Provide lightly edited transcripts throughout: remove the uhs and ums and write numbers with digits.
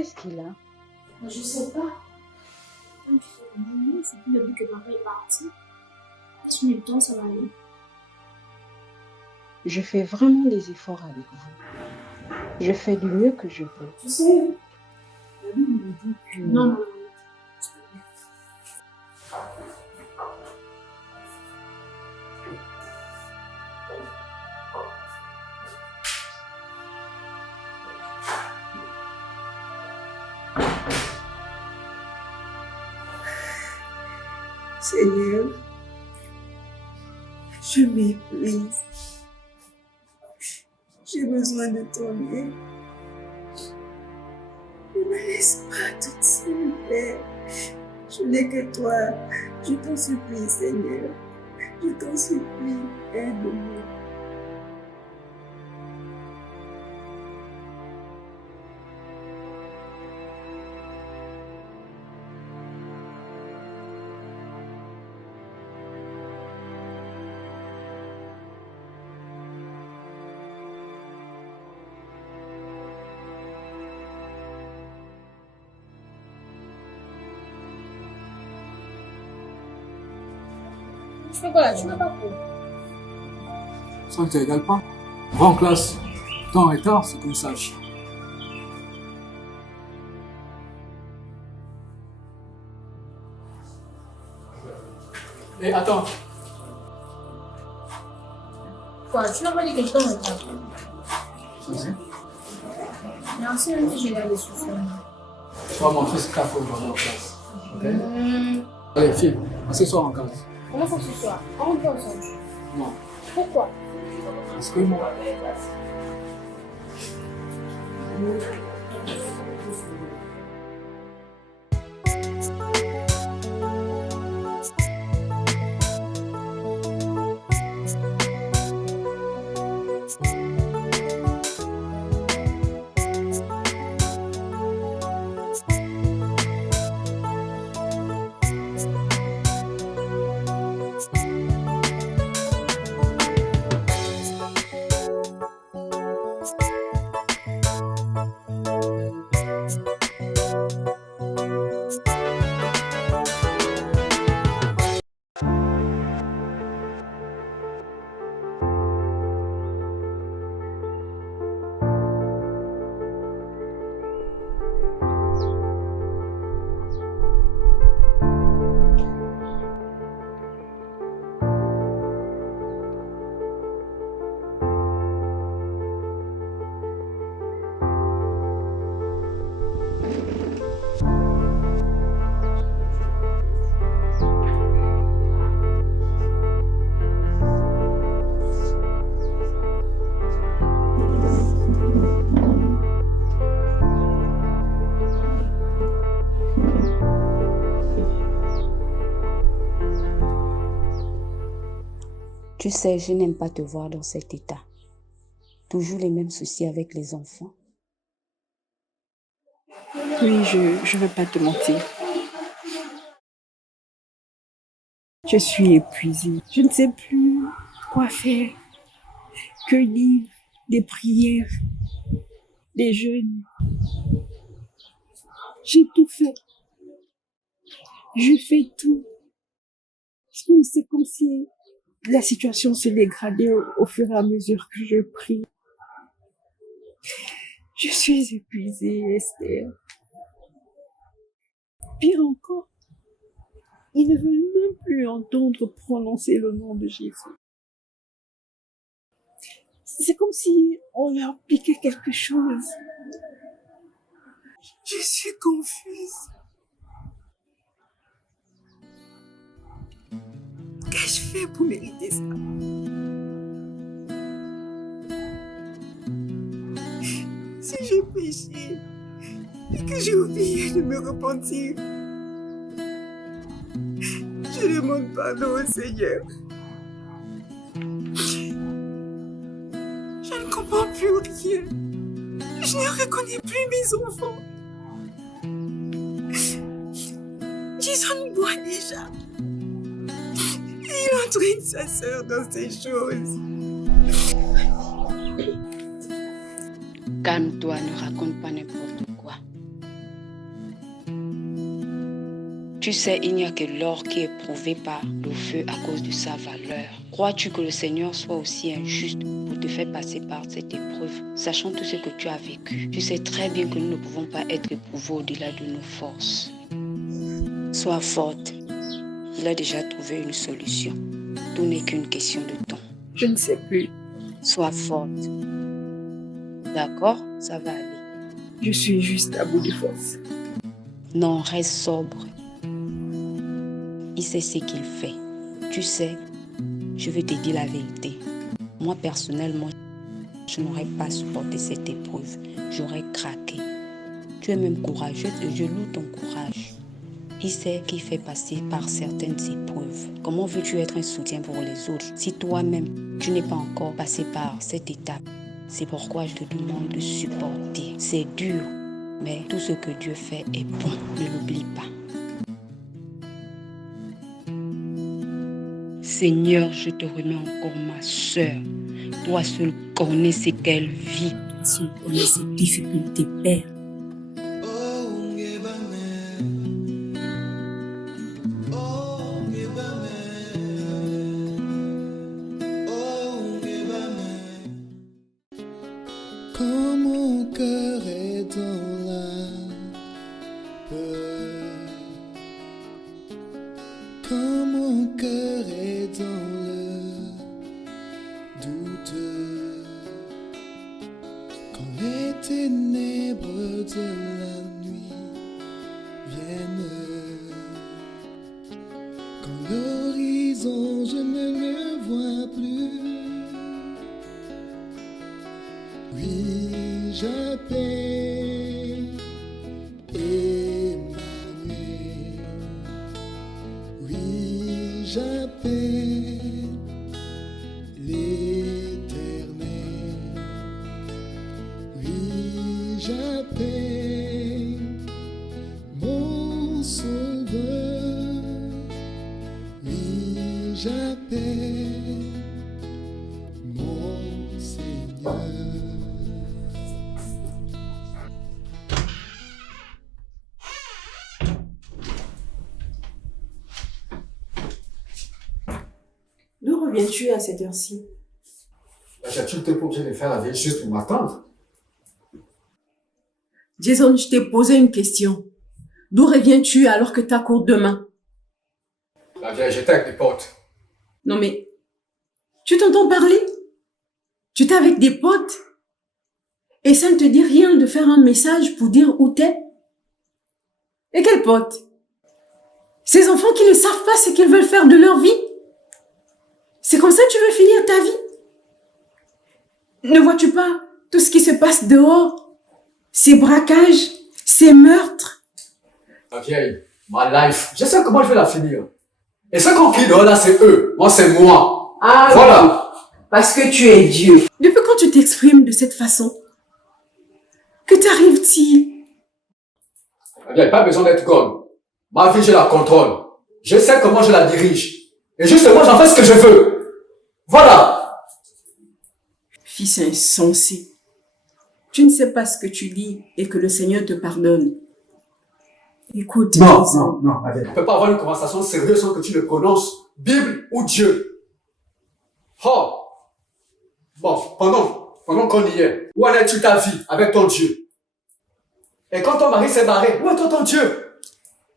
Qu'est-ce qu'il a? Je sais pas. C'est plus depuis que papa est parti. Si le temps, ça va aller. Je fais vraiment des efforts avec vous. Je fais du mieux que je peux. Tu sais, la Bible me dit que... Non. Seigneur, je m'épuise. J'ai besoin de ton aide. Ne me laisse pas toute seule, Père. Je n'ai que toi. Je t'en supplie, Seigneur. Je t'en supplie, aide-moi. Tu fais quoi là? Tu n'as pas cours. Ça ne te régale pas. Va en classe. Temps en retard, c'est qu'on sache. Attends. Quoi? Tu n'as pas dit que je t'en retard. C'est Merci, même si j'ai l'air d'essouffler. tu vas montrer ce qu'il faut aujourd'hui en classe. Ok? Allez, fille, on s'assoit en classe. Comment ça ce soir? On rentre ensemble. Non. Pourquoi? Parce que moi. Tu sais, je n'aime pas te voir dans cet état. Toujours les mêmes soucis avec les enfants. Oui, je ne vais pas te mentir. Je suis épuisée. Je ne sais plus quoi faire. Que lire, des prières, des jeûnes. J'ai tout fait. Je fais tout. Mais c'est comme si la situation se dégradait au fur et à mesure que je prie. Je suis épuisée, Esther. Pire encore, ils ne veulent même plus entendre prononcer le nom de Jésus. C'est comme si on leur piquait quelque chose. Je suis confuse. Qu'ai-je fait pour mériter ça? Si j'ai péché et que j'ai oublié de me repentir, je demande pardon au Seigneur. Je ne comprends plus rien. Je ne reconnais plus mes enfants. Jason boit déjà. Il entraîne sa sœur dans ces choses. Calme-toi, ne raconte pas n'importe quoi. Tu sais, il n'y a que l'or qui est prouvé par le feu à cause de sa valeur. Crois-tu que le Seigneur soit aussi injuste pour te faire passer par cette épreuve, sachant tout ce que tu as vécu? Tu sais très bien que nous ne pouvons pas être éprouvés au-delà de nos forces. Sois forte. Il a déjà trouvé une solution. Tout n'est qu'une question de temps. Je ne sais plus. Sois forte. D'accord? Ça va aller. Je suis juste à bout de force. Non, reste sobre. Il sait ce qu'il fait. Tu sais, je vais te dire la vérité. Moi, personnellement, je n'aurais pas supporté cette épreuve. J'aurais craqué. Tu es même courageuse et je loue ton courage. Il sait qu'il fait passer par certaines épreuves. Comment veux-tu être un soutien pour les autres si toi-même, tu n'es pas encore passé par cette étape? C'est pourquoi je te demande de supporter. C'est dur, mais tout ce que Dieu fait est bon. Ne l'oublie pas. Seigneur, je te remets encore ma sœur. Toi seul connais ce qu'elle vit. Toi seul connais ses difficultés, Père. Quand mon cœur est dans la peur, quand mon cœur est dans le doute, quand les ténèbres de la nuit viennent, quand l'horizon je ne le vois plus. Oui, j'appelle Emmanuel. Oui, j'appelle l'Éternel. Oui, j'appelle mon Sauveur. Oui, j'appelle mon Seigneur. D'où reviens-tu à cette heure-ci? Tu n'es pas obligé de faire la veille juste pour m'attendre. Jason, je t'ai posé une question. D'où reviens-tu alors que tu as cours demain? La vieille, j'étais avec des potes. Non mais, tu t'entends parler? Tu t'es avec des potes? Et ça ne te dit rien de faire un message pour dire où t'es? Et quels potes? Ces enfants qui ne savent pas ce qu'ils veulent faire de leur vie? C'est comme ça que tu veux finir ta vie? Ne vois-tu pas tout ce qui se passe dehors? Ces braquages, ces meurtres? La vieille, ma life, je sais comment je vais la finir. Et ceux qu'on crie dehors là, c'est eux. Moi, c'est moi. Ah, voilà. oui, parce que tu es Dieu. Depuis quand tu t'exprimes de cette façon? Que t'arrive-t-il? La vieille, pas besoin d'être conne. Ma vie, je la contrôle. Je sais comment je la dirige. Et justement, j'en fais ce que je veux. Voilà. Fils insensé. Tu ne sais pas ce que tu dis et que le Seigneur te pardonne. Écoute, Non, Jason. non, la vieille. On ne peut pas avoir une conversation sérieuse sans que tu ne prononces Bible ou Dieu. Oh. Bon, pendant qu'on y est, où en es-tu ta vie avec ton Dieu? Et quand ton mari s'est barré, où est ton Dieu?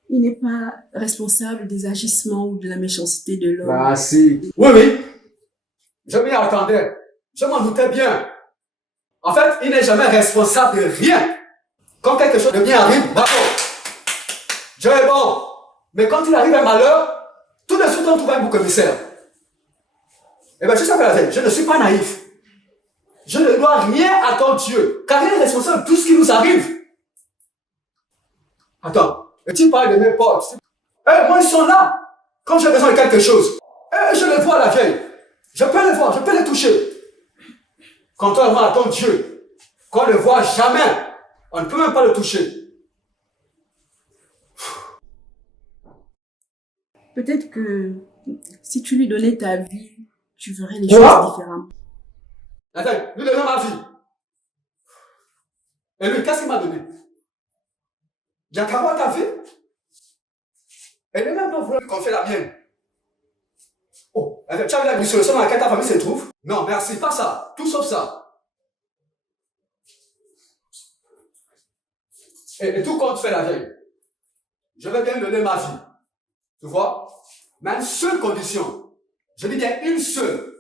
Il n'est pas responsable des agissements ou de la méchanceté de l'homme. Bah si. Oui, oui. Je m'y attendais. Je m'en doutais bien. En fait, il n'est jamais responsable de rien. Quand quelque chose de bien arrive, bravo. Dieu est bon. Mais quand il arrive un malheur, tout de suite on trouve un bouc émissaire. Eh bien, tu sais que je ne suis pas naïf. Je ne dois rien à ton Dieu, car il est responsable de tout ce qui nous arrive. Attends, et tu parles de mes potes. Eh, moi, ils sont là. Quand j'ai besoin de quelque chose, eh, je les vois, la vieille. Je peux les voir, je peux les toucher. Contrairement à ton Dieu, qu'on ne le voit jamais, on ne peut même pas le toucher. Peut-être que si tu lui donnais ta vie, tu verrais les choses différemment. Attends, lui donner ma vie. Et lui, qu'est-ce qu'il m'a donné? Giacomo t'a vu? Elle n'est même pas voulu qu'on fait la mienne. Oh, tu as vu la dissolution dans laquelle ta famille se trouve? Non, merci, pas ça. Tout sauf ça. Et tout compte fait la vieille. Je vais bien donner ma vie. Tu vois? Mais à une seule condition. Je dis bien une seule.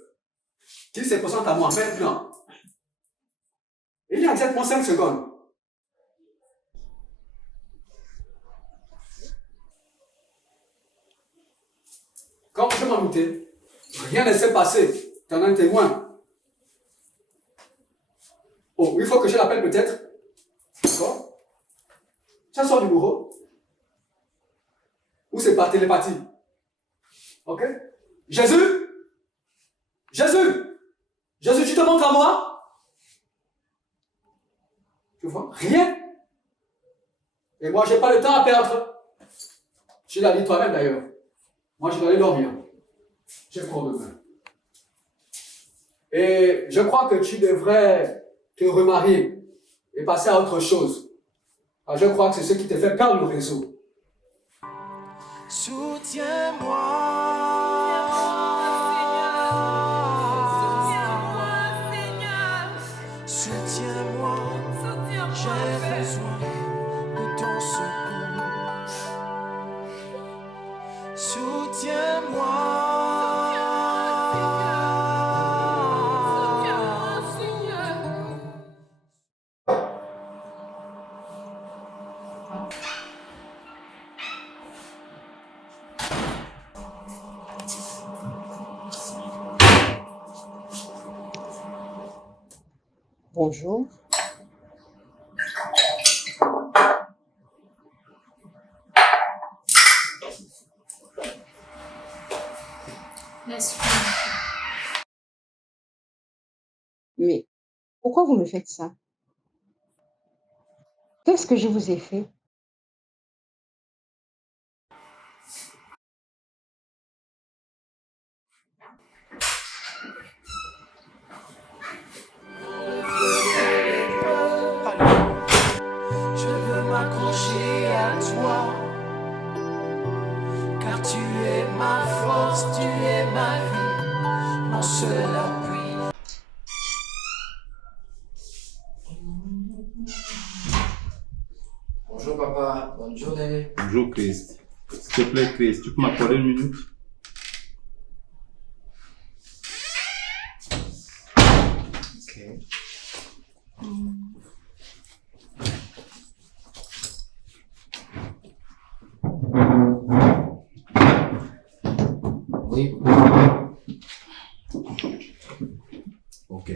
Qu'il se présente à moi maintenant. Il y a exactement 5 secondes. Comme je m'en doutais, rien ne s'est passé. Tu en as un témoin. Oh, il faut que je l'appelle peut-être. D'accord? Ça sort du bureau. Ou c'est par télépathie. Ok? Jésus! Jésus! Jésus, tu te montres à moi? Tu vois? Rien. Et moi, j'ai pas le temps à perdre. Tu l'as dit toi-même d'ailleurs. Moi, je dois aller dormir. J'ai cours demain. Et je crois que tu devrais te remarier et passer à autre chose. Alors, je crois que c'est ce qui te fait perdre le réseau. Soutiens-moi, j'ai besoin de ton secours. Bonjour. Laisse-moi. Mais pourquoi vous me faites ça? Qu'est-ce que je vous ai fait? Je veux m'accrocher à toi, car tu es ma force, tu es ma vie, mon seul appui. Bonjour papa, bonne journée. Bonjour Christ. S'il te plaît Christ, tu peux m'accorder une minute? Ok. Oui. Ok.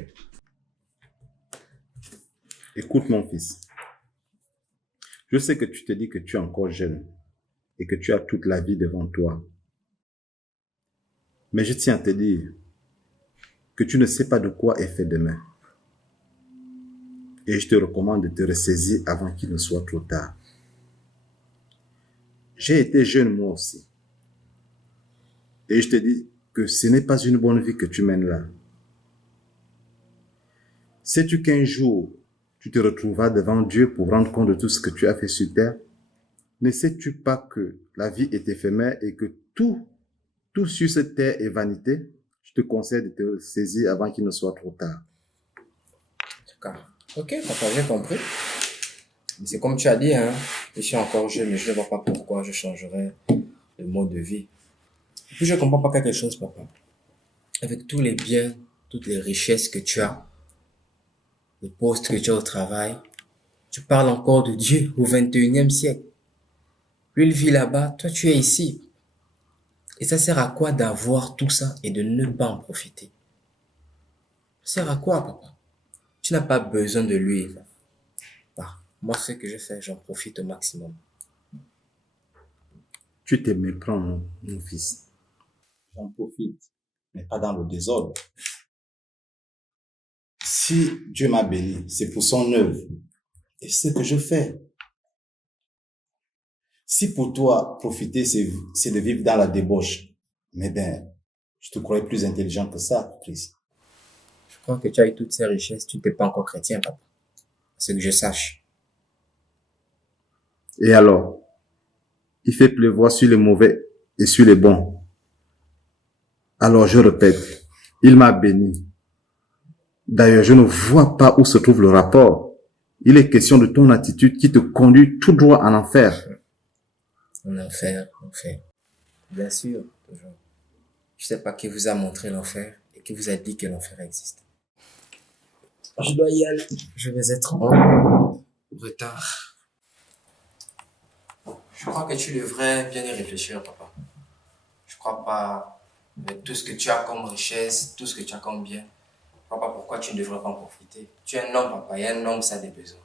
Écoute mon fils. Je sais que tu te dis que tu es encore jeune et que tu as toute la vie devant toi. Mais je tiens à te dire que tu ne sais pas de quoi est fait demain. Et je te recommande de te ressaisir avant qu'il ne soit trop tard. J'ai été jeune moi aussi. Et je te dis que ce n'est pas une bonne vie que tu mènes là. Sais-tu qu'un jour, tu te retrouveras devant Dieu pour rendre compte de tout ce que tu as fait sur terre? Ne sais-tu pas que la vie est éphémère et que tout sur cette terre est vanité? Je te conseille de te saisir avant qu'il ne soit trop tard. D'accord. Ok, papa, j'ai compris. Mais c'est comme tu as dit, hein. Je suis encore jeune, mais je ne vois pas pourquoi je changerais de mode de vie. Et puis je ne comprends pas quelque chose, papa. Avec tous les biens, toutes les richesses que tu as, le poste que tu as au travail, tu parles encore de Dieu au 21e siècle. Lui, il vit là-bas, toi, tu es ici. Et ça sert à quoi d'avoir tout ça et de ne pas en profiter? Ça sert à quoi, papa? Tu n'as pas besoin de lui. Bah, moi, ce que je fais, j'en profite au maximum. Tu te méprends, mon fils. J'en profite, mais pas dans le désordre. Si Dieu m'a béni, c'est pour son œuvre. Et c'est ce que je fais. Si pour toi, profiter, c'est de vivre dans la débauche, mais ben, je te croyais plus intelligent que ça, Chris. Je crois que tu as eu toutes ces richesses, tu n'es pas encore chrétien, papa. C'est ce que je sache. Et alors, il fait pleuvoir sur les mauvais et sur les bons. Alors je répète, il m'a béni. D'ailleurs, je ne vois pas où se trouve le rapport. Il est question de ton attitude qui te conduit tout droit en enfer. En enfer. Bien sûr, toujours. Je sais pas qui vous a montré l'enfer et qui vous a dit que l'enfer existe. Je dois y aller. Je vais être en retard. Je crois que tu devrais bien y réfléchir, papa. Je crois pas, avec tout ce que tu as comme richesse, tout ce que tu as comme bien, je crois pas pourquoi tu ne devrais pas en profiter. Tu es un homme, papa, et un homme, ça a des besoins.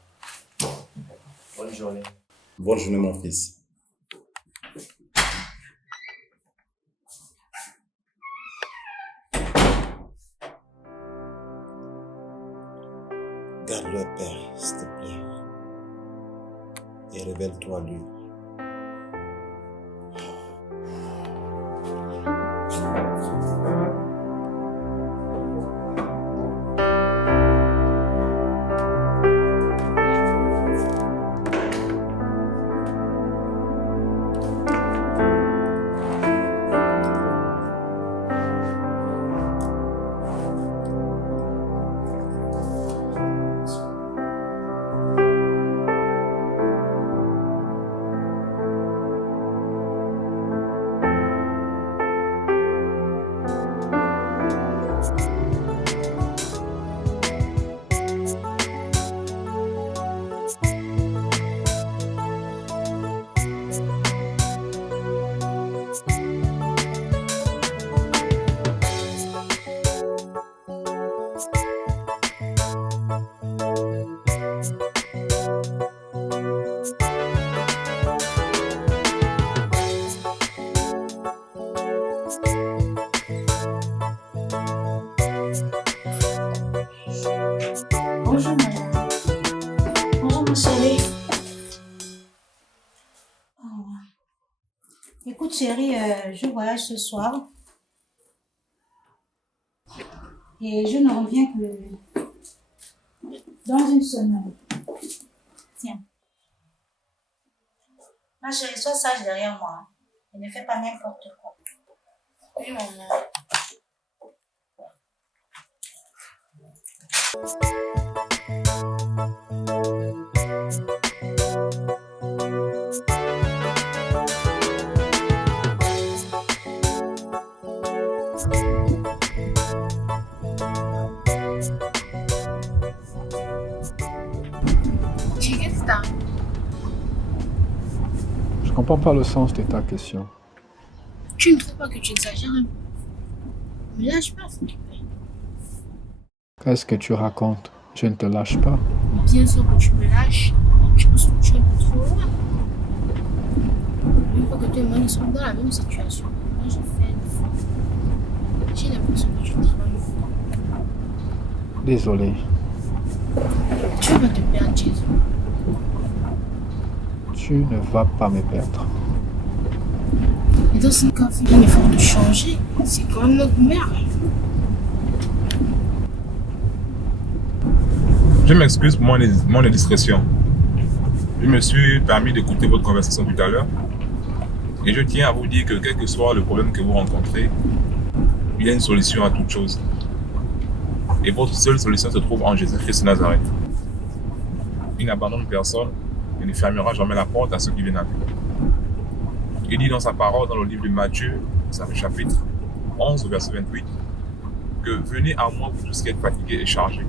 Bonne journée. Bonne journée, mon fils. Garde-le, Père, s'il te plaît. Et révèle-toi à lui. Bonjour, madame. Bonjour, ma chérie. Écoute, chérie, je voyage ce soir. Et je ne reviens que dans une semaine. Tiens. Ma chérie, sois sage derrière moi. Hein. Et ne fais pas n'importe quoi. Oui, maman. Qu'est-ce que t'as? Je comprends pas le sens de ta question. Tu ne trouves pas que tu exagères un peu? Me lâche pas, s'il te plaît. Qu'est-ce que tu racontes? Je ne te lâche pas. Bien sûr que tu me lâches. Je pense que tu es un peu trop loin. Une fois que toi et moi nous sommes dans la même situation, moi je fais une fois. J'ai l'impression que tu travailles. Désolé. Tu vas te perdre, Jésus. Tu ne vas pas me perdre. Et dans ce cas, fais un effort de changer. C'est quand même notre mère. Je m'excuse pour mon indiscrétion. Je me suis permis d'écouter votre conversation tout à l'heure. Et je tiens à vous dire que quel que soit le problème que vous rencontrez, il y a une solution à toute chose. Et votre seule solution se trouve en Jésus-Christ de Nazareth. Il n'abandonne personne et ne fermera jamais la porte à ceux qui viennent à lui. Il dit dans sa parole, dans le livre de Matthieu, chapitre 11, verset 28, que venez à moi vous tous qui êtes fatigués et chargés,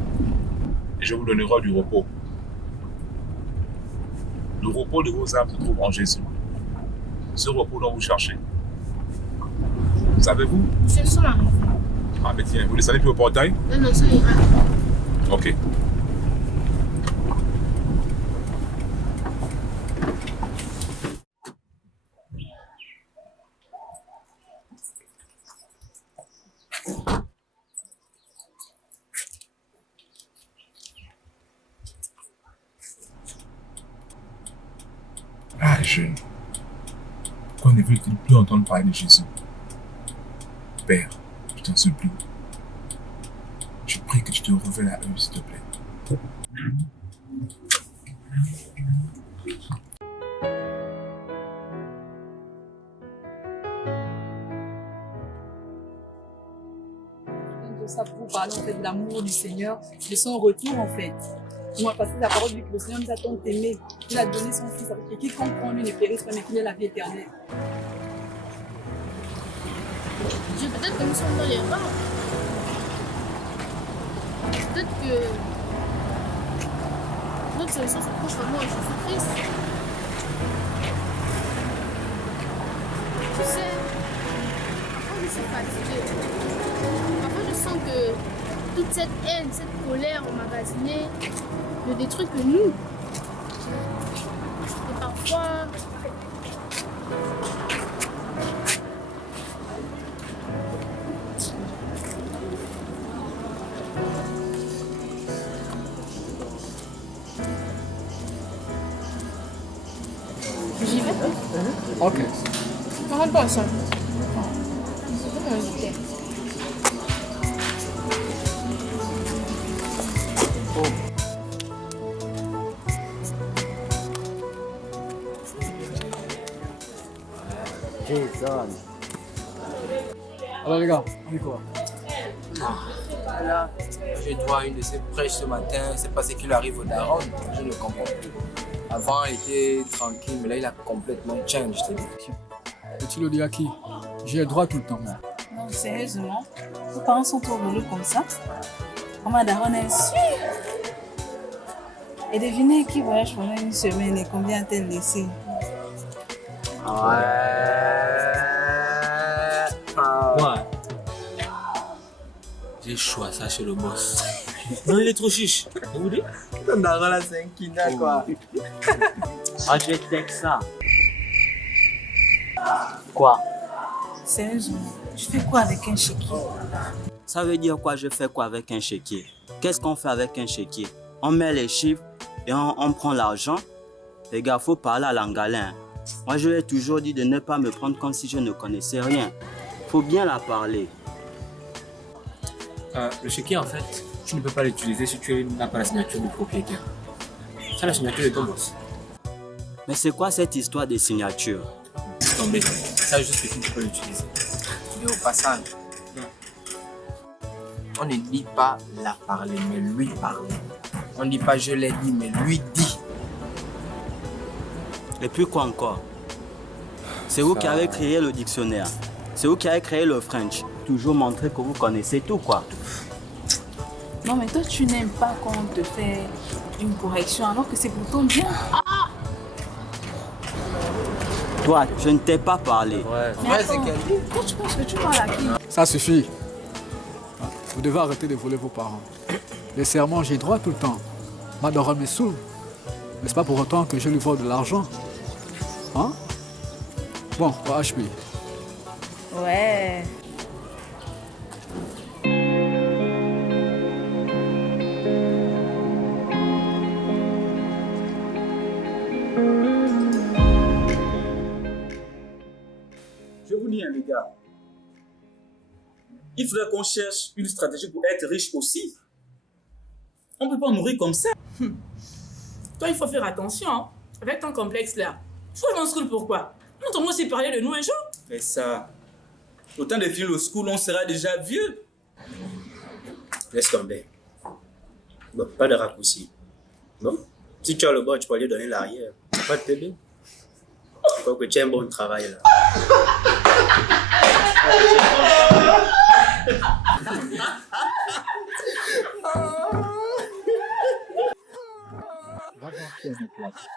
et je vous donnerai du repos. Le repos de vos âmes se trouve en Jésus. Ce repos dont vous cherchez. Savez-vous? C'est le son arrivé. Ah mais tiens, vous descendez plus au portail? Non, non, ça ira. Ok. Ah, jeune. Pourquoi ne veut-il plus entendre parler de Jésus? Père, je t'en supplie. Je prie que tu te révèles à eux, s'il te plaît. ça pour parler en fait de l'amour du Seigneur, de son retour en fait. Moi, parce que la parole dit que le Seigneur nous a tant aimés, il a donné son Fils, avec qui comprend lui ne périsse pas, mais qu'il ait la vie éternelle. Dieu, peut-être que nous sommes dans l'erreur. Peut-être que notre solution s'approche vraiment à Jésus-Christ. Tu sais, parfois je suis fatiguée. Parfois je sens que toute cette haine, cette colère emmagasinée ne détruit que nous. Et parfois, j'y vais. Ok. On rentre pas ensemble. C'est comme un hôtel. Alors les gars, on dit quoi? Voilà, j'ai droit à une de ces prêches ce matin. C'est pas ce qu'il arrive au Daron. Je ne comprends plus. Avant, il était tranquille, mais là, il a complètement changé. Et tu le dis à qui? J'ai le droit tout le temps. Non, sérieusement, vos parents sont trop relous comme ça. Maman Daron est sûre. Et devinez qui voyage pendant une semaine et combien a-t-elle laissé? Moi, j'ai choisi ça chez le boss. Non, il est trop chiche. Vous dites? Ton daron là, c'est un kina quoi. Ah, je texte ça. Quoi? Sérieusement, tu fais quoi avec un chéquier? Ça veut dire quoi, je fais quoi avec un chéquier? Qu'est-ce qu'on fait avec un chéquier? On met les chiffres et on prend l'argent. Les gars, faut parler à l'angalin. Moi, je lui ai toujours dit de ne pas me prendre comme si je ne connaissais rien. Faut bien la parler. Le chéquier, en fait, tu ne peux pas l'utiliser si tu n'as pas la signature du propriétaire. C'est la signature de ton boss. Mais c'est quoi cette histoire de signature? Laisse tomber. Ça, juste que tu ne peux pas l'utiliser. Et au passage, on ne dit pas la parler, mais lui parler. On ne dit pas je l'ai dit, mais lui dit. Et puis quoi encore? C'est vous qui avez créé le dictionnaire. C'est vous qui avez créé le French. Toujours montrer que vous connaissez tout, quoi. Non, mais toi, tu n'aimes pas quand on te fait une correction, alors que c'est pourtant bien. Ah! Toi, je ne t'ai pas parlé. Mais attends, pourquoi tu penses que tu parles à qui? Ça suffit. Vous devez arrêter de voler vos parents. Les serments, j'ai droit tout le temps. Madora me saoule. Mais c'est pas pour autant que je lui vole de l'argent. Hein? Bon, HP. Ouais. Je vous dis, les gars, il faudrait qu'on cherche une stratégie pour être riche aussi. On ne peut pas mourir comme ça. Toi, il faut faire attention, hein, avec ton complexe là. Tu vas dans le school pourquoi? Nous t'avons aussi parlé de nous un jour. Mais ça, au temps de finir le school, on sera déjà vieux. Laisse tomber. Bon, pas de raccourci. Bon, si tu as le bord, tu peux lui donner l'arrière. Pas de télé. Je crois que tu as un bon travail là. Va voir qui est en place.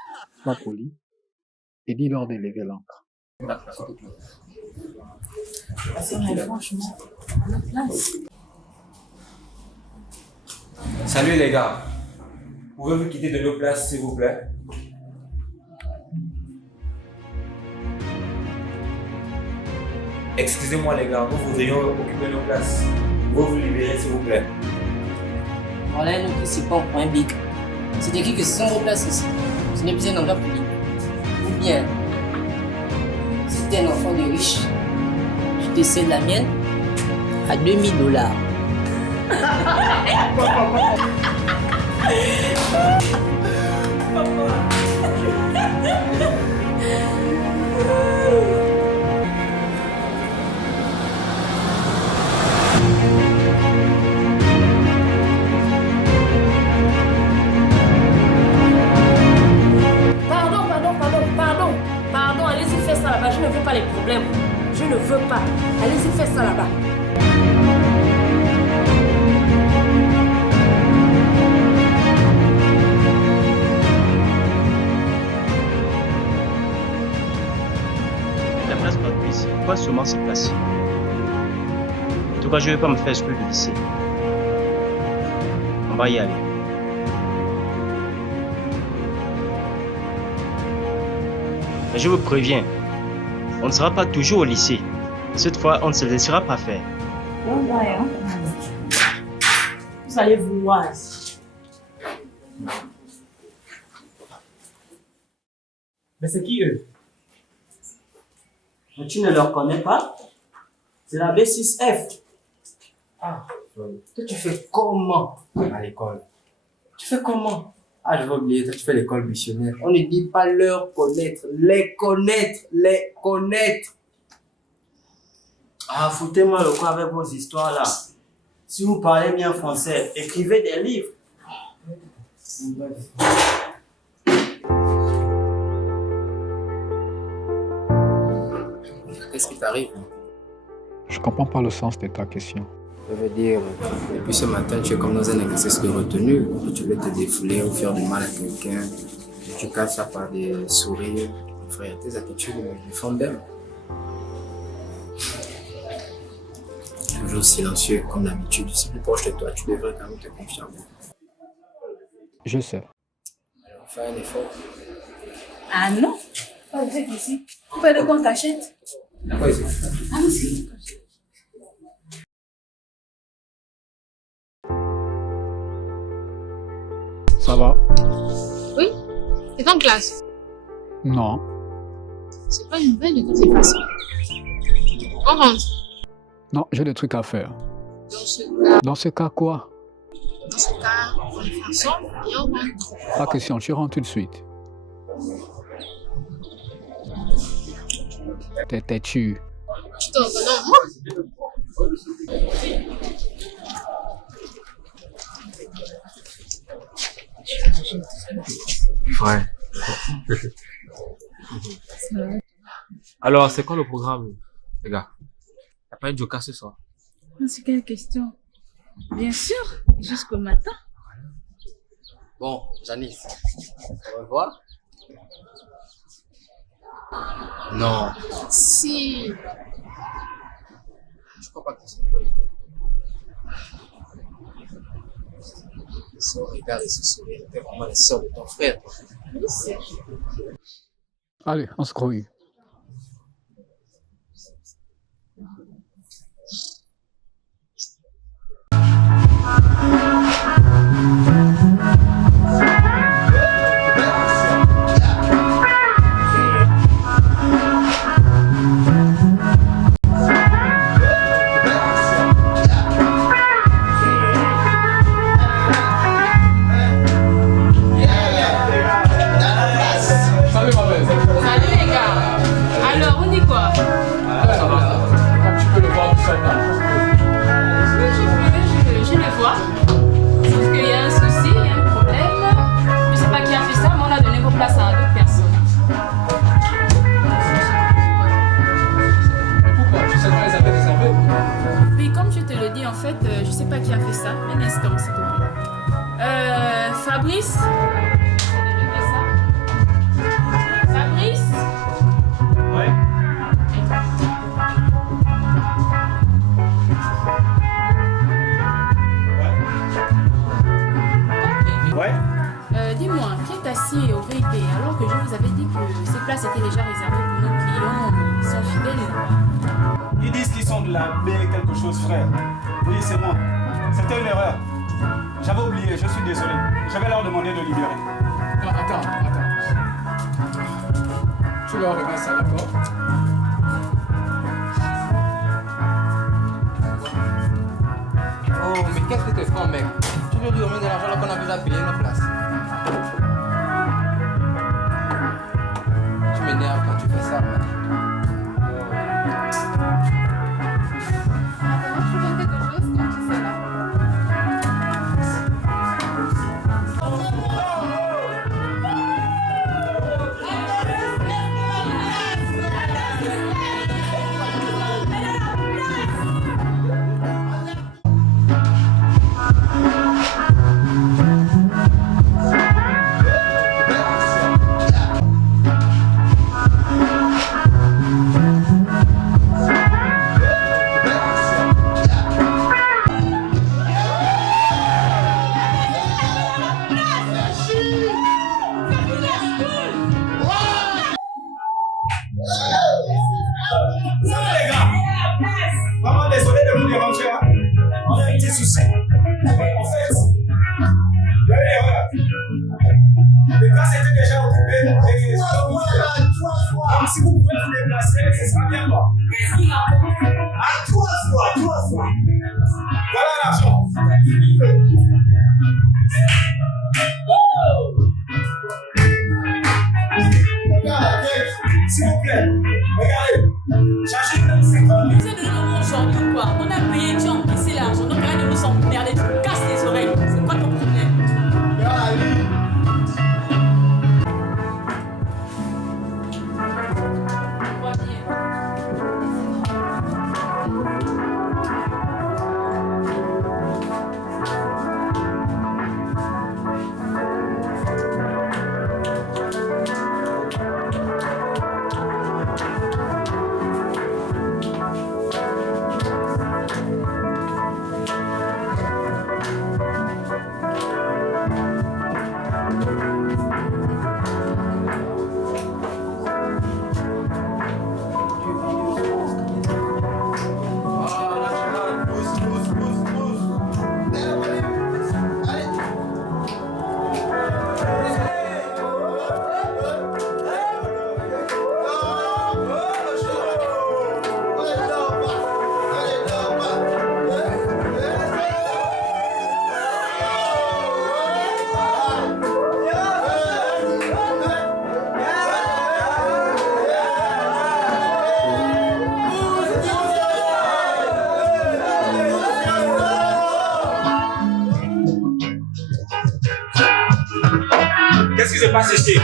Sois poli et dis-leur d'élever l'encre. Franchement, à notre place. Salut les gars. Pouvez-vous quitter de nos places, s'il vous plaît? Excusez-moi les gars, nous voudrions occuper nos places. Vous vous libérez, s'il vous plaît. Voilà un occupant pour un bic. C'est écrit que ce sont vos places ici. Ce n'est plus un endroit public. Ou bien, si t'es un enfant de riche, je te cède la mienne à $2000. ne veux pas les problèmes. Je ne veux pas. Allez-y, faites ça là-bas. La place Patrice, pas seulement cette place. En tout cas, je ne vais pas me faire exclure du lycée. On va y aller. Mais je vous préviens, on ne sera pas toujours au lycée. Cette fois, on ne se laissera pas faire. Vous allez voir. Mais c'est qui eux? Mais tu ne leur connais pas? C'est la B6F. Ah, toi tu fais comment à l'école? Tu fais comment? Ah, je vais oublier, toi tu fais l'école missionnaire. On ne dit pas leur connaître, les connaître, les connaître. Ah, foutez-moi le camp avec vos histoires là. Si vous parlez bien français, écrivez des livres. Qu'est-ce qui t'arrive? Je comprends pas le sens de ta question. Je veux dire, depuis ce matin, tu es comme dans un exercice de retenue, où tu veux te défouler ou faire du mal à quelqu'un. Tu casses ça par des sourires. Frère, tes attitudes me font d'elle. Toujours silencieux, comme d'habitude. Je suis plus proche de toi, tu devrais quand même te confier en moi. Je sais. Alors, fais un effort. Ah non, pas vous êtes ici. Vous pouvez le qu'on t'achète. D'accord, ici. Allons-y. Ça va? Oui? T'es en classe? Non. C'est pas une nouvelle de toutes les façons. On rentre. Non, j'ai des trucs à faire. Dans ce cas, quoi? on est ensemble et on rentre. Pas question, je rentre tout de suite. T'es têtu. Tu te reconnais en moi? Ouais. Alors, c'est quoi le programme, les gars? Y'a pas de joker ce soir? C'est quelle question? Bien sûr, jusqu'au matin. Bon, Janice, au revoir. Non. Si. Je crois pas que c'est une bonne idée. Ce regard et ce sourire étaient vraiment les sœurs de ton frère. Allez, on se grouille. Fabrice? Fabrice? Ouais. Ouais. Dis-moi, qui est assis au VIP alors que je vous avais dit que ces places étaient déjà réservées pour nos clients qui sont fidèles? Ils disent qu'ils sont de la B quelque chose, frère. Oui, c'est moi. C'était une erreur. J'avais oublié, je suis désolé. Je vais leur demander de libérer. Non, attends. Tu leur remets ça, d'accord? Oh, mais qu'est-ce que tu fais, mec? Tu veux lui remettre de l'argent alors qu'on a déjà payé nos places. Tu m'énerves quand tu fais ça, mec. Vraiment désolé de vous déranger. Hein. On a un petit souci. En fait, il y a une erreur. Les places étaient déjà occupées. Et donc, si vous pouvez vous déplacer, ce sera bien quoi. Qu'est-ce qu'il a à 3 fois. Voilà l'argent. S'il vous plaît, regardez. J'achète une seconde. Vous êtes de nous aujourd'hui ou quoi? On a payé, tu as encaissé l'argent. Donc arrête de nous emmerder, tu nous casses les oreilles. C'est quoi ton problème? Qu'est-ce qui se passe ici?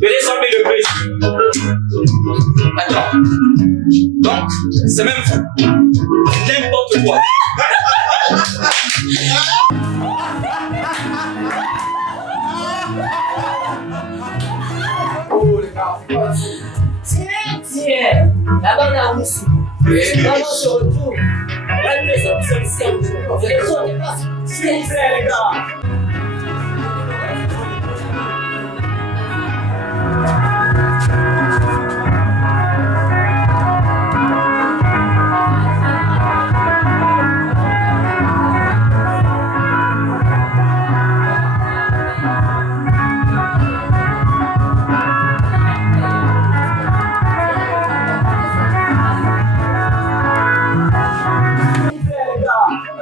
Donnez 100 000 de plus. Attends. Donc, c'est même fou. N'importe quoi. Oh les gars, tiens, la bande à Moussou. Maman se retourne. La maison qui sont ici en dessous. Les autres dépassent. S'il vous plaît les gars.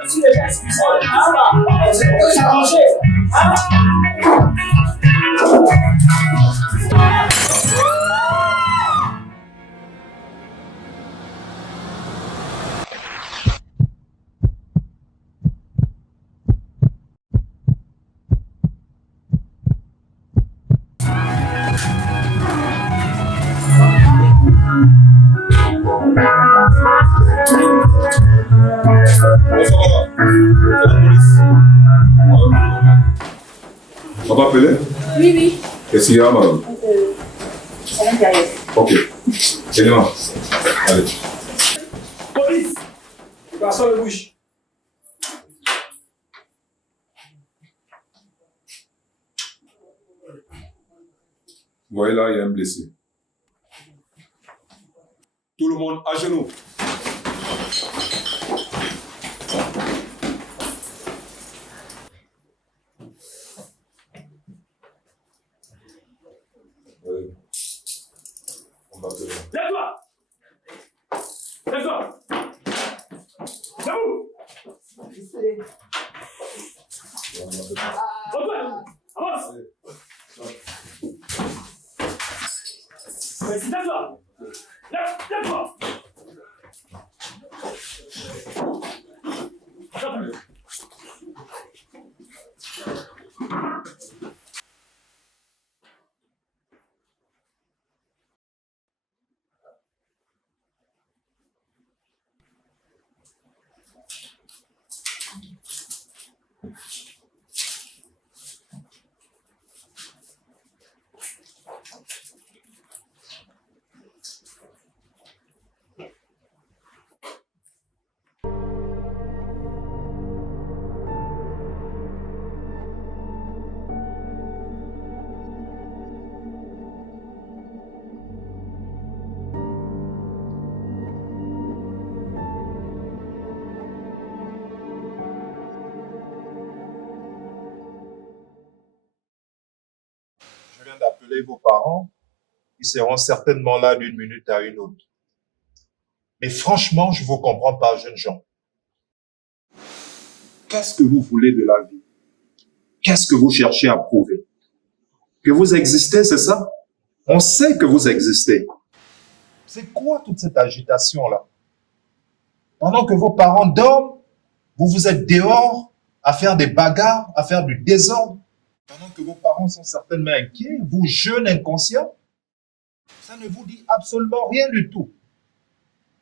Si les gens excusent, c'est pour s'arranger. On va appeler? Oui, oui. Qu'est-ce qu'il y a, madame? C'est à l'intérieur. Ok. Élément. Allez. Police! Personne ne bouge. Vous voyez là, il y a un blessé. Tout le monde à genoux. Oui. On va appeler. Lève-toi! Lève-toi! Debout! Retourne! Avance! Vas-y, lève-toi! Lève-toi! vient d'appeler vos parents. Ils seront certainement là d'une minute à une autre. Mais franchement, je ne vous comprends pas, jeunes gens. Qu'est-ce que vous voulez de la vie? Qu'est-ce que vous cherchez à prouver? Que vous existez, c'est ça? On sait que vous existez. C'est quoi toute cette agitation-là? Pendant que vos parents dorment, vous êtes dehors à faire des bagarres, à faire du désordre. Pendant que vos parents sont certainement inquiets, vous, jeunes inconscients, ça ne vous dit absolument rien du tout.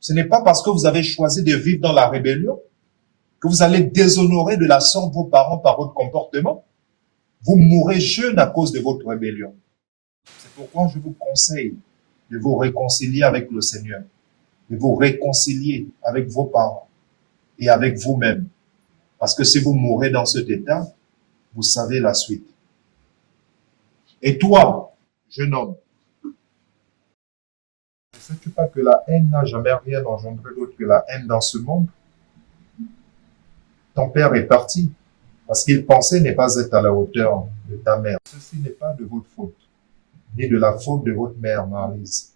Ce n'est pas parce que vous avez choisi de vivre dans la rébellion que vous allez déshonorer de la sorte vos parents par votre comportement. Vous mourrez jeune à cause de votre rébellion. C'est pourquoi je vous conseille de vous réconcilier avec le Seigneur, de vous réconcilier avec vos parents et avec vous-même. Parce que si vous mourrez dans cet état, vous savez la suite. Et toi, jeune homme, ne sais-tu pas que la haine n'a jamais rien engendré d'autre que la haine dans ce monde? Ton père est parti parce qu'il pensait ne pas être à la hauteur de ta mère. Ceci n'est pas de votre faute, ni de la faute de votre mère, Marlise.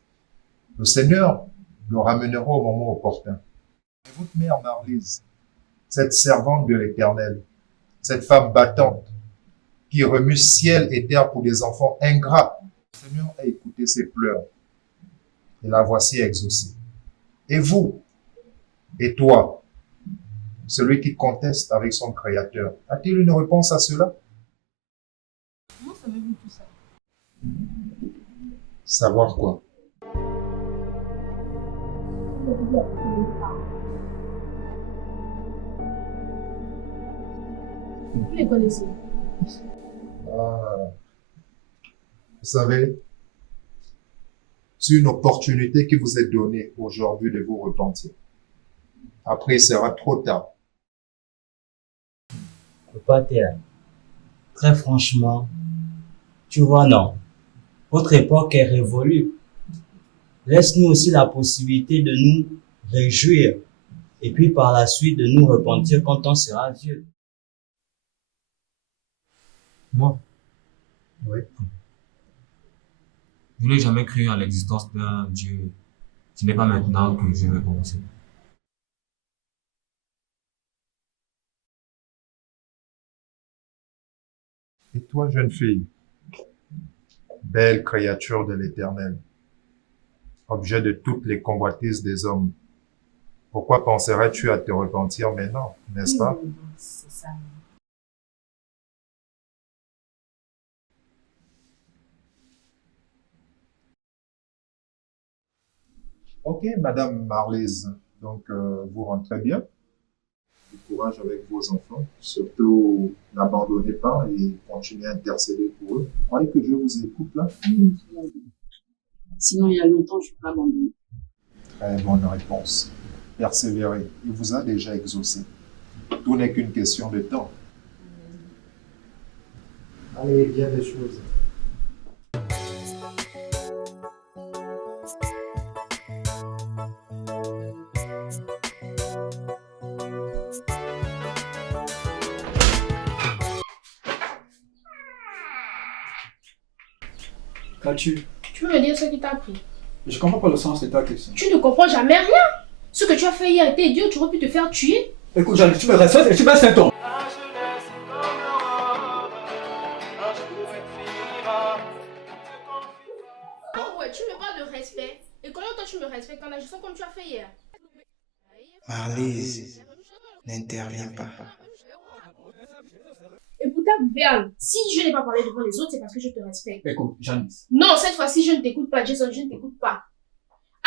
Le Seigneur le ramènera au moment opportun. Et votre mère, Marlise, cette servante de l'Éternel, cette femme battante, qui remue ciel et terre pour des enfants ingrats, le Seigneur a écouté ses pleurs et la voici exaucée. Et vous, et toi, celui qui conteste avec son Créateur, a-t-il une réponse à cela? Comment savez-vous tout ça? Savoir quoi? Vous les connaissez? Vous savez, c'est une opportunité qui vous est donnée aujourd'hui de vous repentir. Après, il sera trop tard. Pater, très franchement, tu vois, non. Votre époque est révolue. Laisse-nous aussi la possibilité de nous réjouir et puis par la suite de nous repentir quand on sera vieux. Moi, oui. Je n'ai jamais cru en l'existence d'un Dieu. Ce n'est pas maintenant que je vais commencer. Et toi, jeune fille, belle créature de l'Éternel, objet de toutes les convoitises des hommes, pourquoi penserais-tu à te repentir maintenant, n'est-ce pas? C'est ça. Ok, Madame Marlise, donc vous rentrez bien. Du courage avec vos enfants. Surtout, n'abandonnez pas et continuez à intercéder pour eux. Vous croyez que Dieu vous écoute là? Sinon, il y a longtemps, je ne peux pas abandonner. Très bonne réponse. Persévérez. Il vous a déjà exaucé. Tout n'est qu'une question de temps. Allez, bien des choses. Qu'as-tu? Tu peux me dire ce qui t'a pris? Je comprends pas le sens de ta question. Tu ne comprends jamais rien. Ce que tu as fait hier était idiot, tu aurais pu te faire tuer. Écoute, Jeanne, tu me respectes et tu baisses un ton. Oh ouais, tu me parles de respect. Et comment toi tu me respectes en agissant comme tu as fait hier? Marlise, n'interviens pas. Et pour ta gouverne, si je n'ai pas parlé devant les autres, c'est parce que je te respecte. Écoute, Janice. Non, cette fois-ci, je ne t'écoute pas, Jason, je ne t'écoute pas.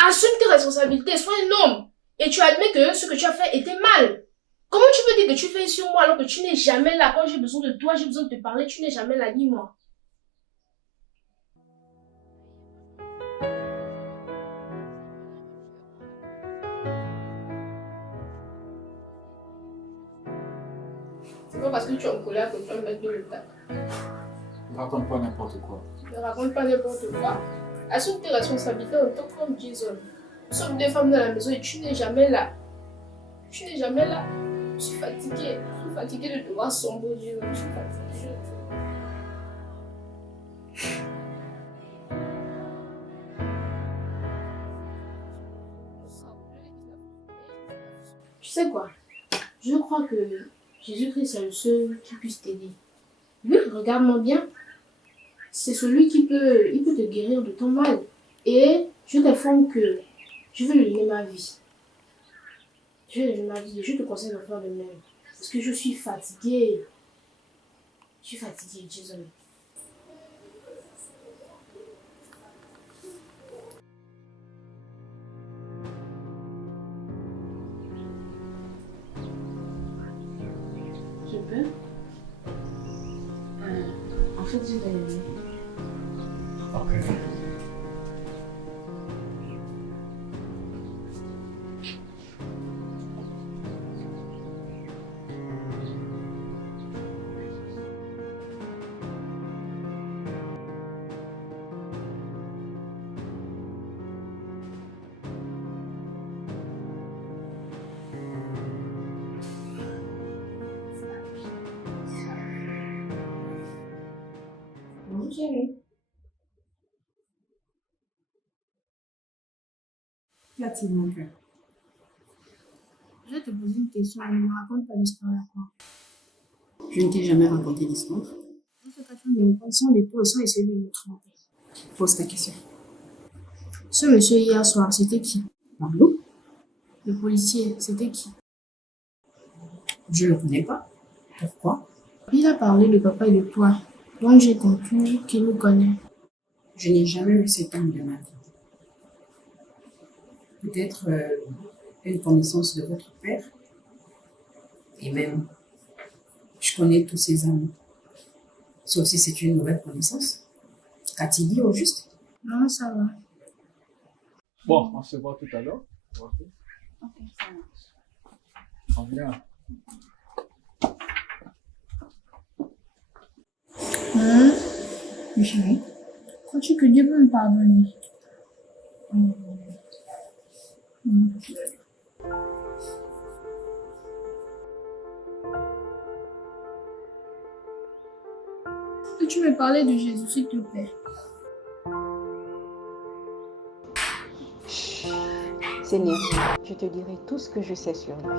Assume tes responsabilités, sois un homme. Et tu admets que ce que tu as fait était mal. Comment tu peux dire que tu fais sur moi alors que tu n'es jamais là? Quand j'ai besoin de toi, j'ai besoin de te parler, tu n'es jamais là, dis-moi. C'est pas parce que tu es en colère que tu vas me mettre de l'état. Ne raconte pas n'importe quoi. Ne raconte pas n'importe quoi. Assume tes responsabilités en tant qu'homme, Jason. Nous sommes deux femmes dans la maison et tu n'es jamais là. Tu n'es jamais là. Je suis fatiguée. Je suis fatiguée de devoir sombrer, Jason. Je suis fatiguée. Tu sais quoi? Je crois que Jésus-Christ est le seul qui puisse t'aider. Oui, regarde-moi bien. C'est celui qui peut te guérir de ton mal. Et je t'informe que je vais lui donner ma vie. Je vais lui donner ma vie et je te conseille de faire de même. Parce que je suis fatiguée. Je suis fatiguée, désolée. Je peux? En fait, je vais... Ok. Bonjour, chérie. Qu'y a-t-il, mon cœur? Je vais te poser une question, ne me raconte pas l'histoire là quoi. Je ne t'ai jamais raconté l'histoire. Je fais qu'à me répondre sans détour et sans essayer de me tromper. Pose ta question. Ce monsieur hier soir, c'était qui? Marlou? Le policier, c'était qui? Je ne le connais pas. Pourquoi? Il a parlé de papa et de toi, donc j'ai conclu qu'il me connaît. Je n'ai jamais eu cet homme de ma vie. Peut-être une connaissance de votre père. Et même, je connais tous ses amis. Ça aussi, c'est une nouvelle connaissance. Qu'a-t-il dit au juste? Non, ça va. Bon, on se voit tout à l'heure. Ok, ça marche. On vient. Chérie, crois-tu que Dieu peut me pardonner? Peux-tu me parler de Jésus, s'il te plaît? Seigneur, je te dirai tout ce que je sais sur lui.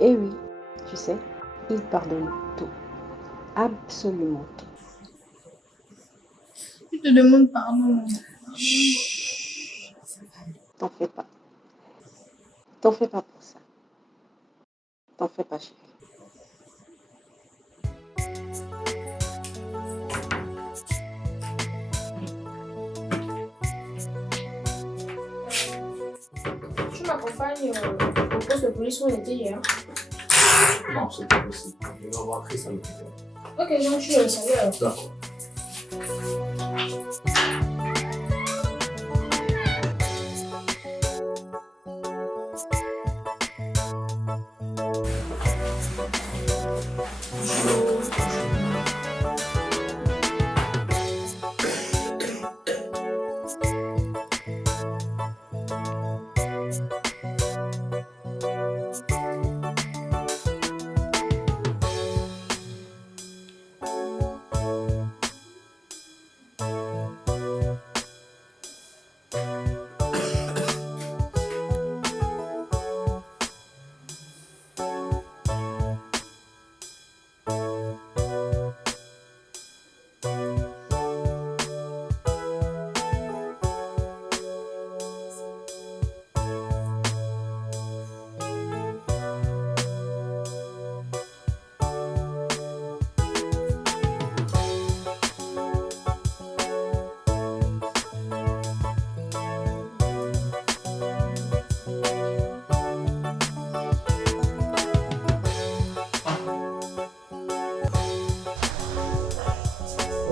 Et oui, tu sais, il pardonne tout. Absolument tout. Je te demande pardon. T'en fais pas. T'en fais pas pour ça. T'en fais pas, chérie. Tu m'accompagnes au poste de police où on était hier? Non, c'est pas possible. Je vais avoir Chris à l'hôpital. Ok, donc je suis au salaire. D'accord.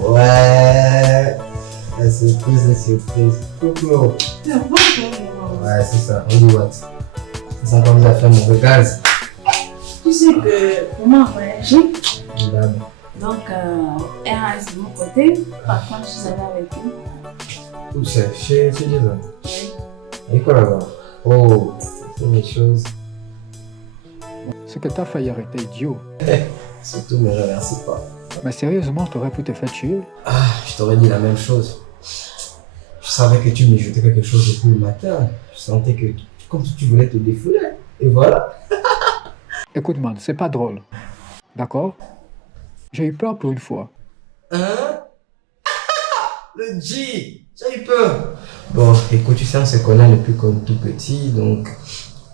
Ouais, la surprise. Coucou. Ouais, c'est ça, on dit what? Ça commence à faire mon gaz. Tu sais que maman a voyagé. Madame. Donc, elle reste de mon côté. Par contre, je suis allée avec lui. Où c'est? Chez Jason? Oui. Et quoi là-bas? Oh, c'est mes choses. Ce que t'as fait hier était idiot. Surtout, me remercie pas. Mais sérieusement, t'aurais pu te faire tuer. Ah, je t'aurais dit la même chose. Je savais que tu me jetais quelque chose depuis le matin. Je sentais que comme si tu voulais te défouler. Et voilà. Écoute, man, c'est pas drôle. D'accord? J'ai eu peur pour une fois. Hein? Le G! J'ai eu peur. Bon, écoute, tu sais, on se connaît depuis comme tout petit, donc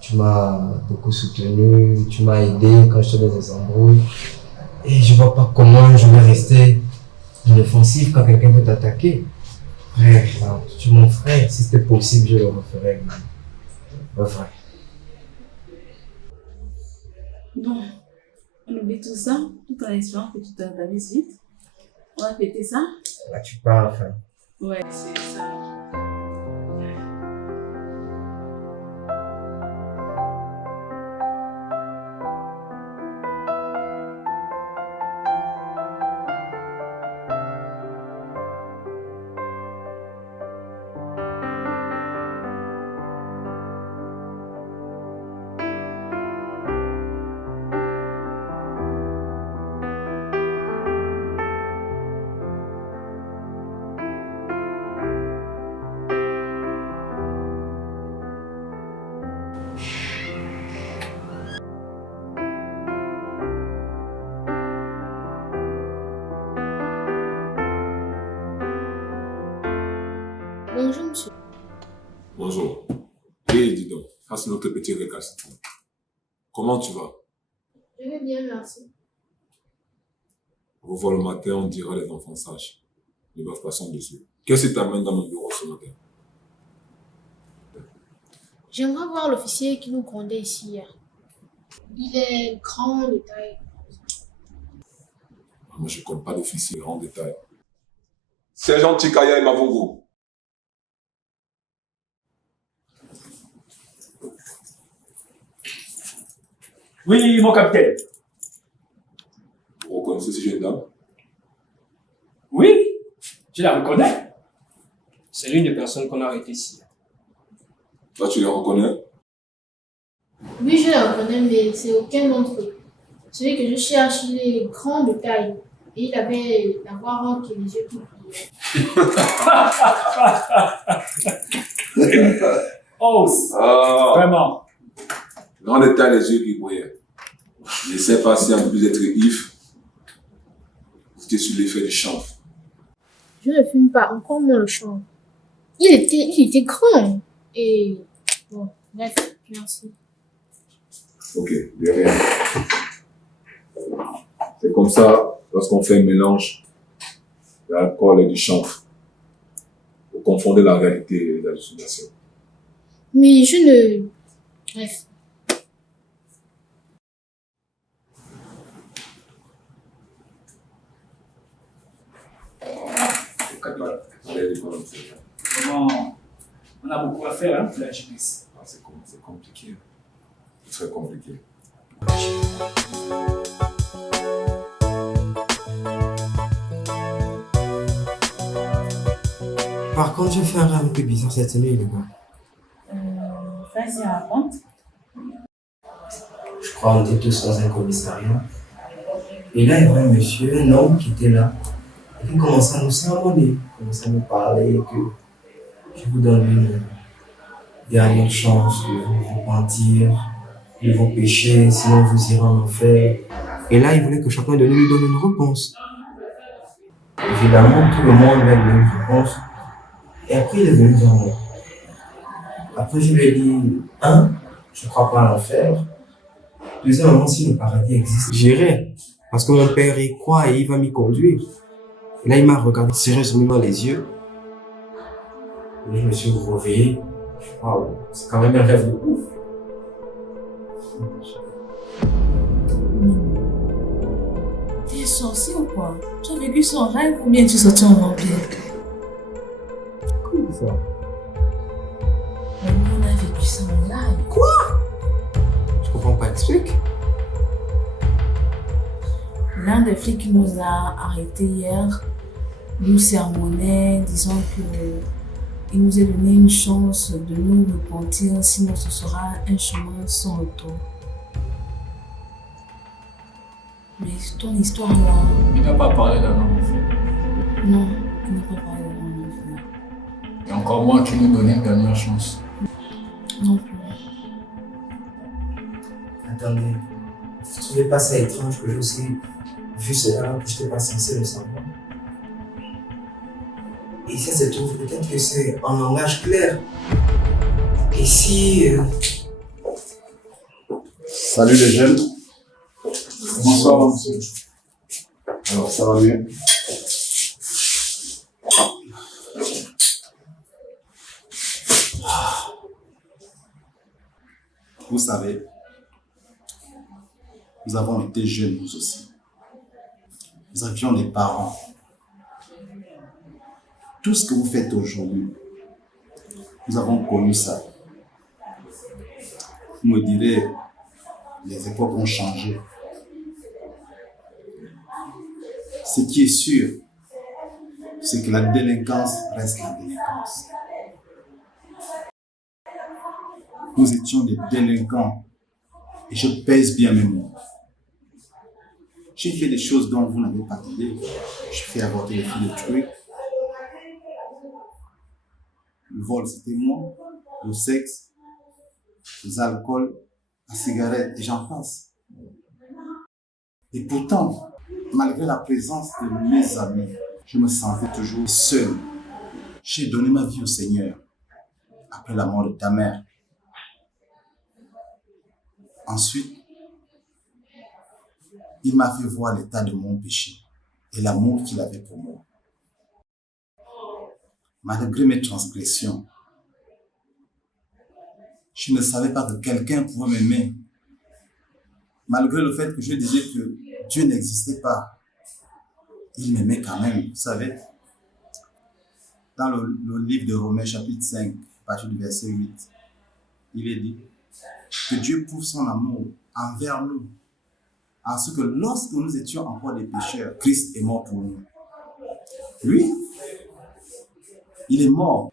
tu m'as beaucoup soutenu, tu m'as aidé quand j'étais dans des embrouilles. Et je vois pas comment je vais rester inoffensif quand quelqu'un veut t'attaquer. Frère, tu es mon frère, si c'était possible, je le referais. Enfin. Bon, on oublie tout ça, tout en espérant que tu te rétablisses vite. On va fêter ça. Là, tu parles, enfin. Ouais, c'est ça. Bonjour, monsieur. Bonjour. Et dis donc, ça c'est notre petit récalcitrant. Comment tu vas? Je vais bien, merci. On vous voit le matin, on dira les enfants sages. Ils doivent passer en dessous. Qu'est-ce qui t'amène dans mon bureau ce matin? J'aimerais voir l'officier qui nous grondait ici hier. Il est grand de taille. Moi, je ne connais pas d'officier grand détail. Sergent Tikaya et Mavongo. Oui, mon capitaine. Vous reconnaissez ces jeunes dames? Oui, je la reconnais. C'est l'une des personnes qu'on a arrêtées ici. Toi, tu les reconnais? Oui, je les reconnais, mais c'est aucun d'entre eux. Celui que je cherche, il est grand de taille. Et il avait la voix rauque et les yeux qui brillaient. Oh, vraiment. Grand détail, les yeux qui brillaient. Je ne sais pas si en plus d'être ivre, c'était sur l'effet du chanvre. Je ne fume pas, encore moins le chanvre. Il était grand. Et bon, bref, merci. Ok, de rien. C'est comme ça, lorsqu'on fait un mélange d'alcool et du chanvre, vous confondez la réalité et l'hallucination. Mais je ne... Bref. Comment? On a beaucoup à faire, hein, pour la GPS. C'est compliqué. C'est très compliqué. Par contre, j'ai fait un rêve un peu bizarre cette nuit, les gars. Vas-y, raconte. Je crois qu'on était tous dans un commissariat. Et là, il y avait un monsieur, un homme qui était là. Et qui commençait à nous sermonner, commençait à nous parler que je vous donne une dernière chance de vous repentir de vos péchés, sinon vous irez en enfer. Et là, il voulait que chacun de nous lui donne une réponse. Évidemment, tout le monde lui a donné une réponse. Et après, il est venu vers moi. Après, je lui ai dit, je ne crois pas à l'enfer. Deuxièmement, si le paradis existe, j'irai. Parce que mon père y croit et il va m'y conduire. Et là, il m'a regardé sérieusement dans les yeux. Et je me suis réveillé. Waouh, c'est quand même un rêve de ouf. T'es sorcier ou quoi? Tu as vécu son rêve ou bien tu es sorti en vampire? Comment ça? Mais nous, on a vécu ça en live. Quoi? Je comprends pas, explique. L'un des flics qui nous a arrêtés hier nous sermonnait, disant qu'il nous a donné une chance de nous repentir, sinon ce sera un chemin sans retour. Mais ton histoire là... Il n'a pas parlé d'un homme enfer. Non, il n'a pas parlé d'un homme enfer. Et on à moi qui lui donnais une dernière chance. Non plus. Attendez, vous ne trouvez pas ça étrange que j'ai aussi vu cela, que je n'étais pas censé le savoir? Et ça se trouve, peut-être que c'est en langage clair. Et si... Salut les jeunes. Bonsoir, monsieur. Alors, ça va mieux? Vous savez, nous avons été jeunes, nous aussi. Nous avions des parents. Tout ce que vous faites aujourd'hui, nous avons connu ça. Vous me direz, les époques ont changé. Ce qui est sûr, c'est que la délinquance reste la délinquance. Nous étions des délinquants et je pèse bien mes mots. J'ai fait des choses dont vous n'avez pas idée. J'ai fait avorter les filles de trucs. Le vol, c'était moi. Le sexe, les alcools, la cigarette, et j'en passe. Et pourtant, malgré la présence de mes amis, je me sentais toujours seul. J'ai donné ma vie au Seigneur après la mort de ta mère. Ensuite, il m'a fait voir l'état de mon péché et l'amour qu'il avait pour moi. Malgré mes transgressions, je ne savais pas que quelqu'un pouvait m'aimer. Malgré le fait que je disais que Dieu n'existait pas, il m'aimait quand même, vous savez. Dans le livre de Romains chapitre 5, à partir du verset 8, il est dit que Dieu prouve son amour envers nous, en ce que lorsque nous étions encore des pécheurs, Christ est mort pour nous. Lui, il est mort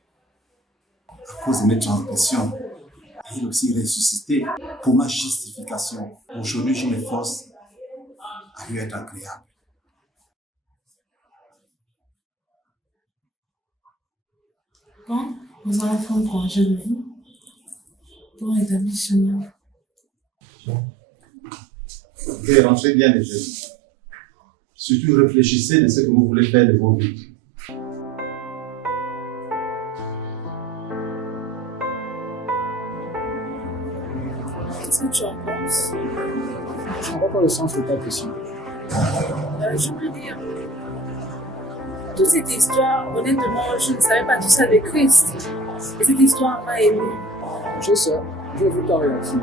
à cause de mes transgressions. Et il est aussi ressuscité pour ma justification. Aujourd'hui, je m'efforce à lui être agréable. Quand nous allons prendre congé de vous pour établir ce nom. Ok, rentrez bien les jeunes. Surtout réfléchissez de ce que vous voulez faire de vos vies. Qu'est-ce que tu en penses? Je ne vois pas le sens de ta question. Je veux dire, toute cette histoire, honnêtement, je ne savais pas tout ça de Christ. Et cette histoire m'a ému. Je sais, je veux ta réaction.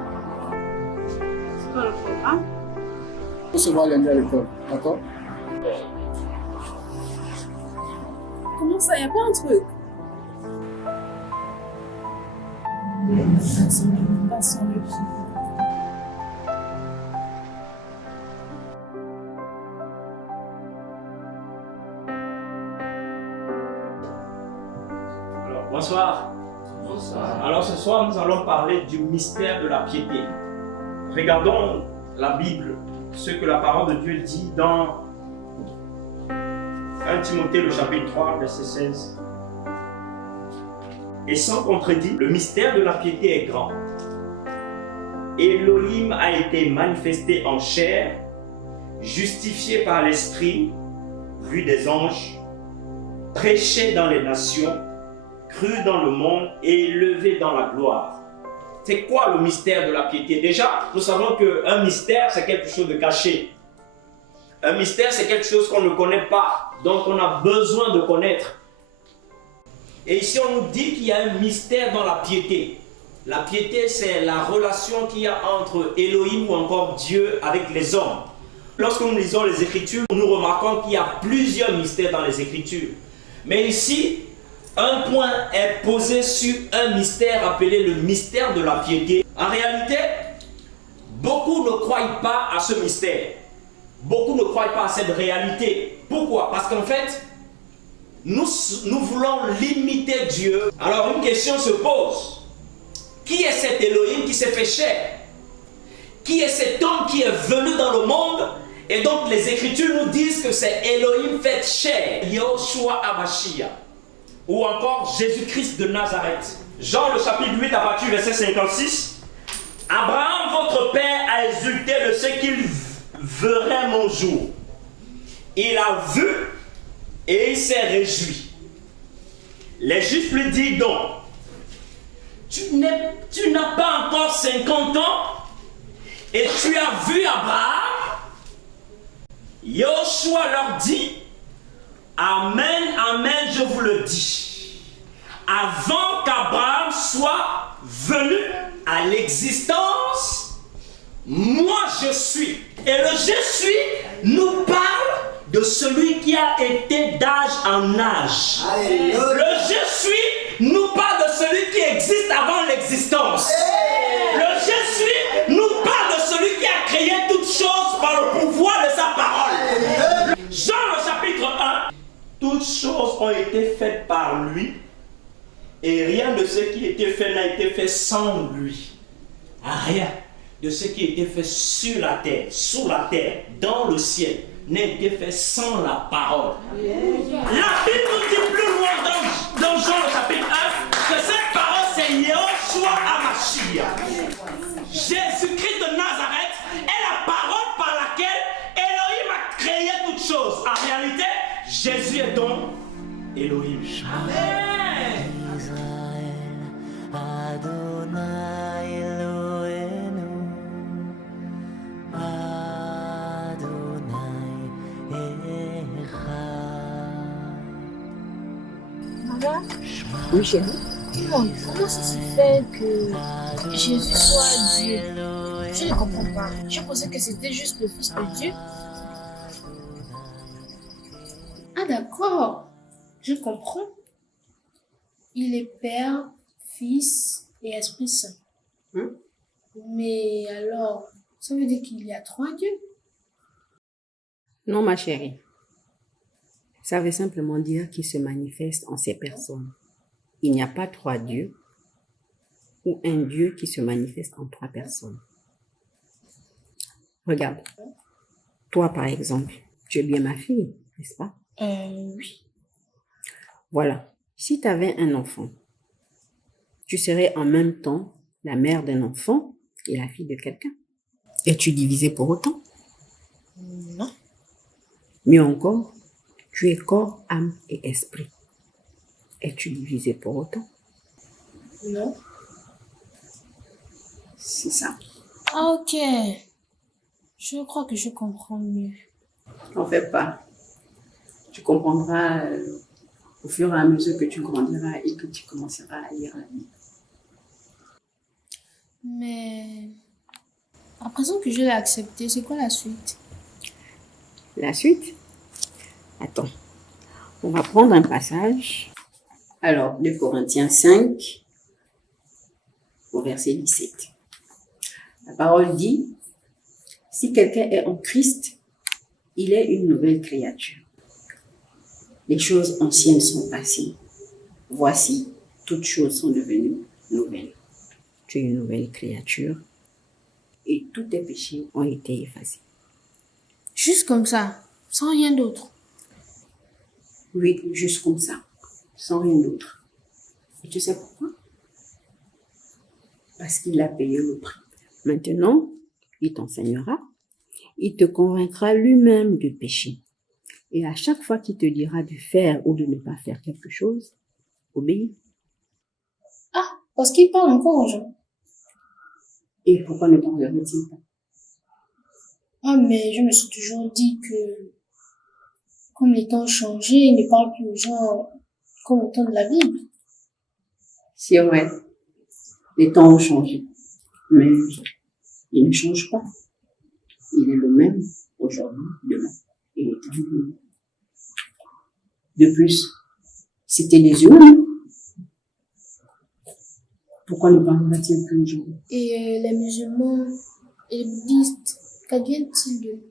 C'est quoi le programme? On se voit lundi à l'école, d'accord? Comment ça, il n'y a pas un truc? Passons le pied. Alors, bonsoir. Bonsoir. Alors ce soir, nous allons parler du mystère de la piété. Regardons la Bible, ce que la parole de Dieu dit dans 1 Timothée, le chapitre 3, verset 16. Et sans contredit, le mystère de la piété est grand. Elohim a été manifesté en chair, justifié par l'Esprit, vu des anges, prêché dans les nations, cru dans le monde et élevé dans la gloire. C'est quoi le mystère de la piété? Déjà, nous savons qu'un mystère, c'est quelque chose de caché. Un mystère, c'est quelque chose qu'on ne connaît pas, donc on a besoin de connaître. Et ici, on nous dit qu'il y a un mystère dans la piété. La piété, c'est la relation qu'il y a entre Elohim ou encore Dieu avec les hommes. Lorsque nous lisons les Écritures, nous remarquons qu'il y a plusieurs mystères dans les Écritures. Mais ici, un point est posé sur un mystère appelé le mystère de la piété. En réalité, beaucoup ne croient pas à ce mystère. Beaucoup ne croient pas à cette réalité. Pourquoi? Parce qu'en fait, nous voulons limiter Dieu. Alors une question se pose. Qui est cet Elohim qui s'est fait chair? Qui est cet homme qui est venu dans le monde? Et donc les Écritures nous disent que c'est Elohim fait chair, Yahushua HaMashiach. ou encore Jésus-Christ de Nazareth. Jean le chapitre 8 à partir du verset 56. Abraham, votre père, a exulté de ce qu'il verrait mon jour. Il a vu et il s'est réjoui. Les Juifs lui disent donc, tu n'as pas encore 50 ans et tu as vu Abraham? Yoshua leur dit, Amen, Amen, je vous le dis. Avant qu'Abraham soit venu à l'existence, moi je suis. Et le je suis nous parle de celui qui a été d'âge en âge. Le je suis nous parle de celui qui existe avant l'existence. Le je suis nous parle de celui qui a créé toutes choses par le pouvoir de sa parole. Jean le chapitre 1. Toutes choses ont été faites par lui et rien de ce qui a été fait n'a été fait sans lui. Rien de ce qui a été fait sur la terre, sous la terre, dans le ciel, n'a été fait sans la parole. La Bible nous dit plus loin dans Jean le chapitre 1 que cette parole c'est Yoshua HaMashiach. Jésus-Christ de Nazareth est la parole par laquelle Elohim a créé toutes choses. En réalité, Jésus est donc Elohim. Amen. Adonai Eloheinu, Adonai Maman, Oui, chérie. dis-moi, comment ça se fait que Jésus soit Dieu? Je ne comprends pas. Je pensais que c'était juste le Fils de Dieu. Ah d'accord, je comprends. Il est Père, Fils et Esprit Saint. Mais alors, ça veut dire qu'il y a 3 dieux? Non, ma chérie. Ça veut simplement dire qu'il se manifeste en ces personnes. Il n'y a pas 3 dieux ou un Dieu qui se manifeste en 3 personnes. Regarde. Toi, par exemple, tu es bien ma fille, n'est-ce pas? Oui. Voilà. Si tu avais un enfant, tu serais en même temps la mère d'un enfant et la fille de quelqu'un. Es-tu divisé pour autant? Non. Mieux encore, tu es corps, âme et esprit. Es-tu divisé pour autant? Non. C'est ça. Ah, ok. Je crois que je comprends mieux. N'en fais pas. Tu comprendras au fur et à mesure que tu grandiras et que tu commenceras à lire la Bible. Mais à présent que je l'ai accepté, c'est quoi la suite? La suite? Attends. On va prendre un passage. Alors, 2 Corinthiens 5, au verset 17. La parole dit, si quelqu'un est en Christ, il est une nouvelle créature. Les choses anciennes sont passées. Voici, toutes choses sont devenues nouvelles. Tu es une nouvelle créature et tous tes péchés ont été effacés. Juste comme ça, sans rien d'autre. Oui, juste comme ça, sans rien d'autre. Et tu sais pourquoi? Parce qu'il a payé le prix. Maintenant, il t'enseignera, il te convaincra lui-même du péché. Et à chaque fois qu'il te dira de faire ou de ne pas faire quelque chose, obéis. Ah, parce qu'il parle encore aux gens. Et pourquoi ne parlerait-il pas? Ah, mais je me suis toujours dit que, comme les temps ont changé, il ne parle plus aux gens comme au temps de la Bible. C'est vrai, les temps ont changé, mais il ne change pas. Il est le même aujourd'hui, demain et éternellement. De plus, c'était les humains. Pourquoi ne parlera-t-il plus aujourd'hui? Et les musulmans et les bouddhistes, qu'adviennent-ils d'eux?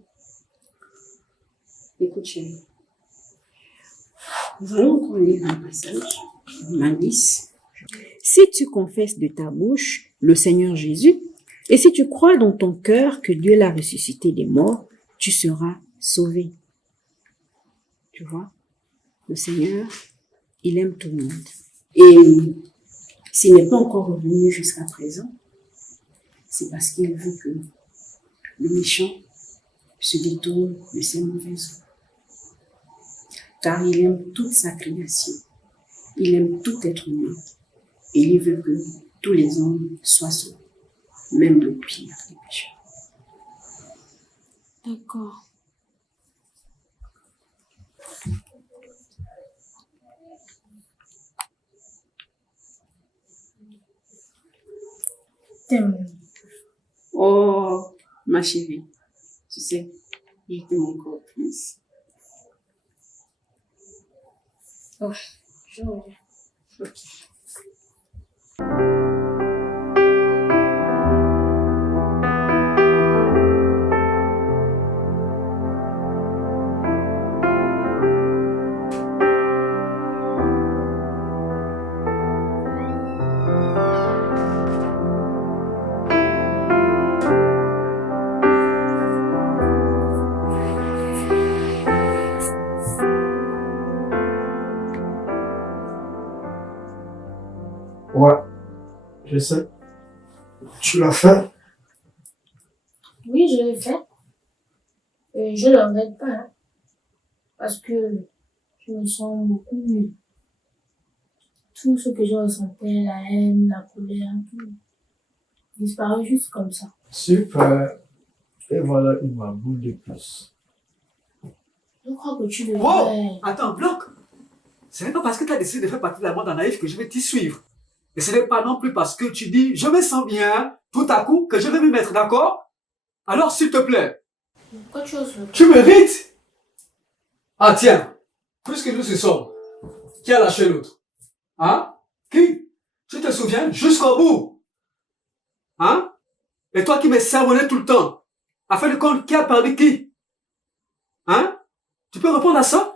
Écoute, chérie, nous allons encore lire un passage, Romains 10. Si tu confesses de ta bouche le Seigneur Jésus, et si tu crois dans ton cœur que Dieu l'a ressuscité des morts, tu seras sauvé. Tu vois, le Seigneur il aime tout le monde. Et s'il n'est pas encore revenu jusqu'à présent, c'est parce qu'il veut que le méchant se détourne de ses mauvaises voies. Car il aime toute sa création. Il aime tout être humain. Et il veut que tous les hommes soient sauvés, même le pire des pécheurs. D'accord. T'aimes. Oh, ma chérie, tu sais, je t'aime encore plus. Oh, je reviens. Ok. Ouais, je sais. Tu l'as fait? Oui, je l'ai fait. Et je ne le regrette pas. Hein, parce que je me sens beaucoup mieux. Tout ce que je ressentais, la haine, la colère, tout, disparaît juste comme ça. Super. Et voilà une boule de plus. Je crois que tu devrais... Wow! Attends, bloc! Ce n'est pas parce que tu as décidé de faire partie de la bande en naïf que je vais t'y suivre. Et ce n'est pas non plus parce que tu dis, je me sens bien, tout à coup, que je vais m'y mettre, d'accord? Alors, s'il te plaît. Pourquoi tu oses le... Tu mérites? Ah tiens, puisque nous ce sommes, qui a lâché l'autre? Hein? Qui? Tu te souviens? Jusqu'au bout. Hein? Et toi qui me sermonnais tout le temps, afin de compte qui a perdu qui? Hein? Tu peux répondre à ça?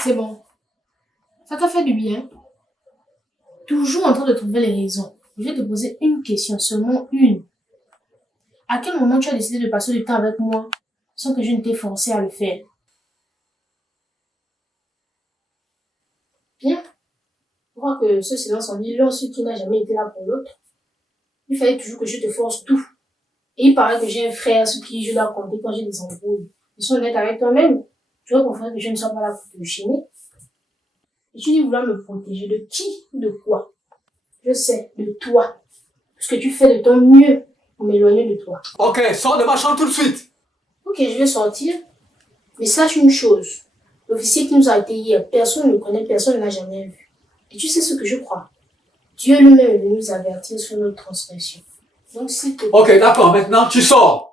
C'est bon. Ça t'a fait du bien. Toujours en train de trouver les raisons. Je vais te poser une question, seulement une. À quel moment tu as décidé de passer du temps avec moi sans que je ne t'ai forcé à le faire? Bien. Je crois que ce silence en dit long sur qui n'a jamais été là pour l'autre. Il fallait toujours que je te force tout. Et il paraît que j'ai un frère sur qui je dois compter quand j'ai des embrouilles. Ils sont honnêtes avec toi-même. Tu dois comprendre que je ne sois pas là pour te gêner. Et tu dis vouloir me protéger de qui ou de quoi? Je sais, de toi. Parce que tu fais de ton mieux pour m'éloigner de toi. Ok, sors de ma chambre tout de suite. Ok, je vais sortir. Mais sache une chose. L'officier qui nous a été hier, personne ne le connaît, personne ne l'a jamais vu. Et tu sais ce que je crois? Dieu lui-même est venu nous avertir sur notre transgression. Donc s'il te plaît... Ok, d'accord, maintenant tu sors.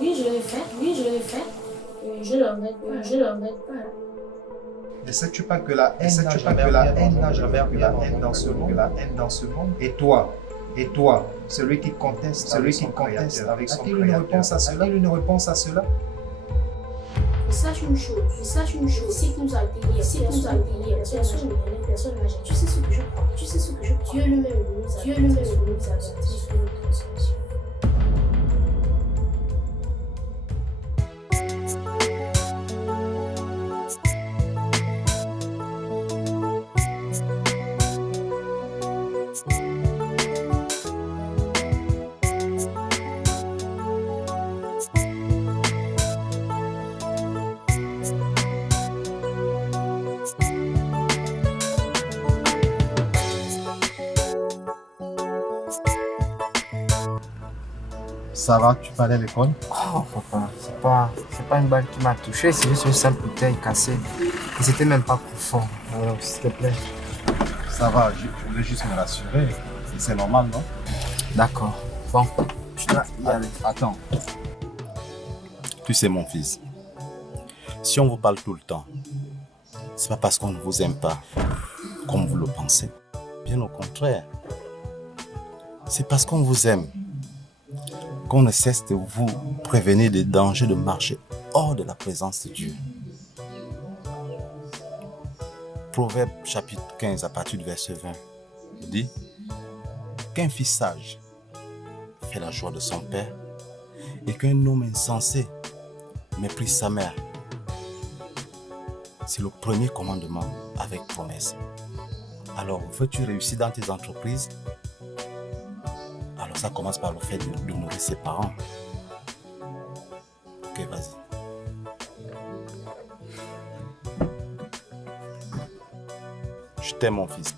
Oui, je l'ai fait. Oui, je l'ai fait. Je le regrette pas. Je le regrette pas. Ne sais-tu pas que la haine n'a jamais rien dans ce monde, Et toi, celui qui conteste avec son créateur, a-t-il une réponse à cela? Mais sache une chose, si nous a été hier, personne ne connaît, personne n'a jamais. Tu sais ce que je crois, Dieu lui-même est venu nous avertir sur notre transgression. Ça va, tu vas aller à l'école? Oh papa, c'est pas une balle qui m'a touché, c'est juste une simple bouteille cassée. Et c'était même pas profond. Alors s'il te plaît. Ça va, je voulais juste me rassurer. Et c'est normal, non? D'accord. Bon, je dois y aller. Attends. Tu sais mon fils, si on vous parle tout le temps, c'est pas parce qu'on ne vous aime pas, comme vous le pensez. Bien au contraire. C'est parce qu'on vous aime. qu'on ne cesse de vous prévenir des dangers de marcher hors de la présence de Dieu. Proverbe chapitre 15 à partir du verset 20 dit qu'un fils sage fait la joie de son père et qu'un homme insensé méprise sa mère. C'est le premier commandement avec promesse. Alors, veux-tu réussir dans tes entreprises? Alors, ça commence par le fait de nourrir ses parents. Ok, vas-y. Je t'aime, mon fils.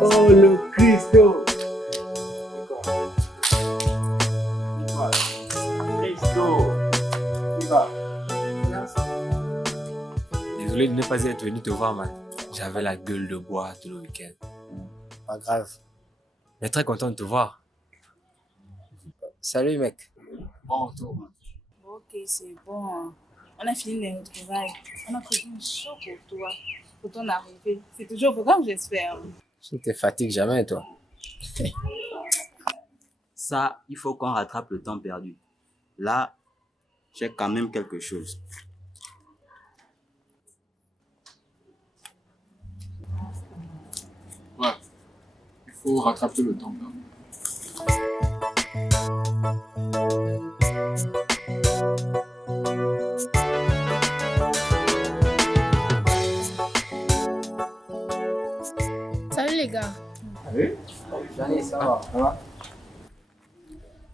Oh, le Christo! Désolé de ne pas être venu te voir, man. J'avais la gueule de bois tout le week-end. Pas grave. Mais très content de te voir. Salut, mec. Bon, toi, man. Ok, c'est bon. On a fini les retrouvailles. On a prévu un show pour toi, pour ton arrivée. C'est toujours au programme, j'espère. Tu ne te fatigues jamais, toi. Ça, il faut qu'on rattrape le temps perdu. Là, j'ai quand même quelque chose. Ouais, il faut rattraper le temps perdu. Salut les gars. Salut. Salut, ça va? Ça va?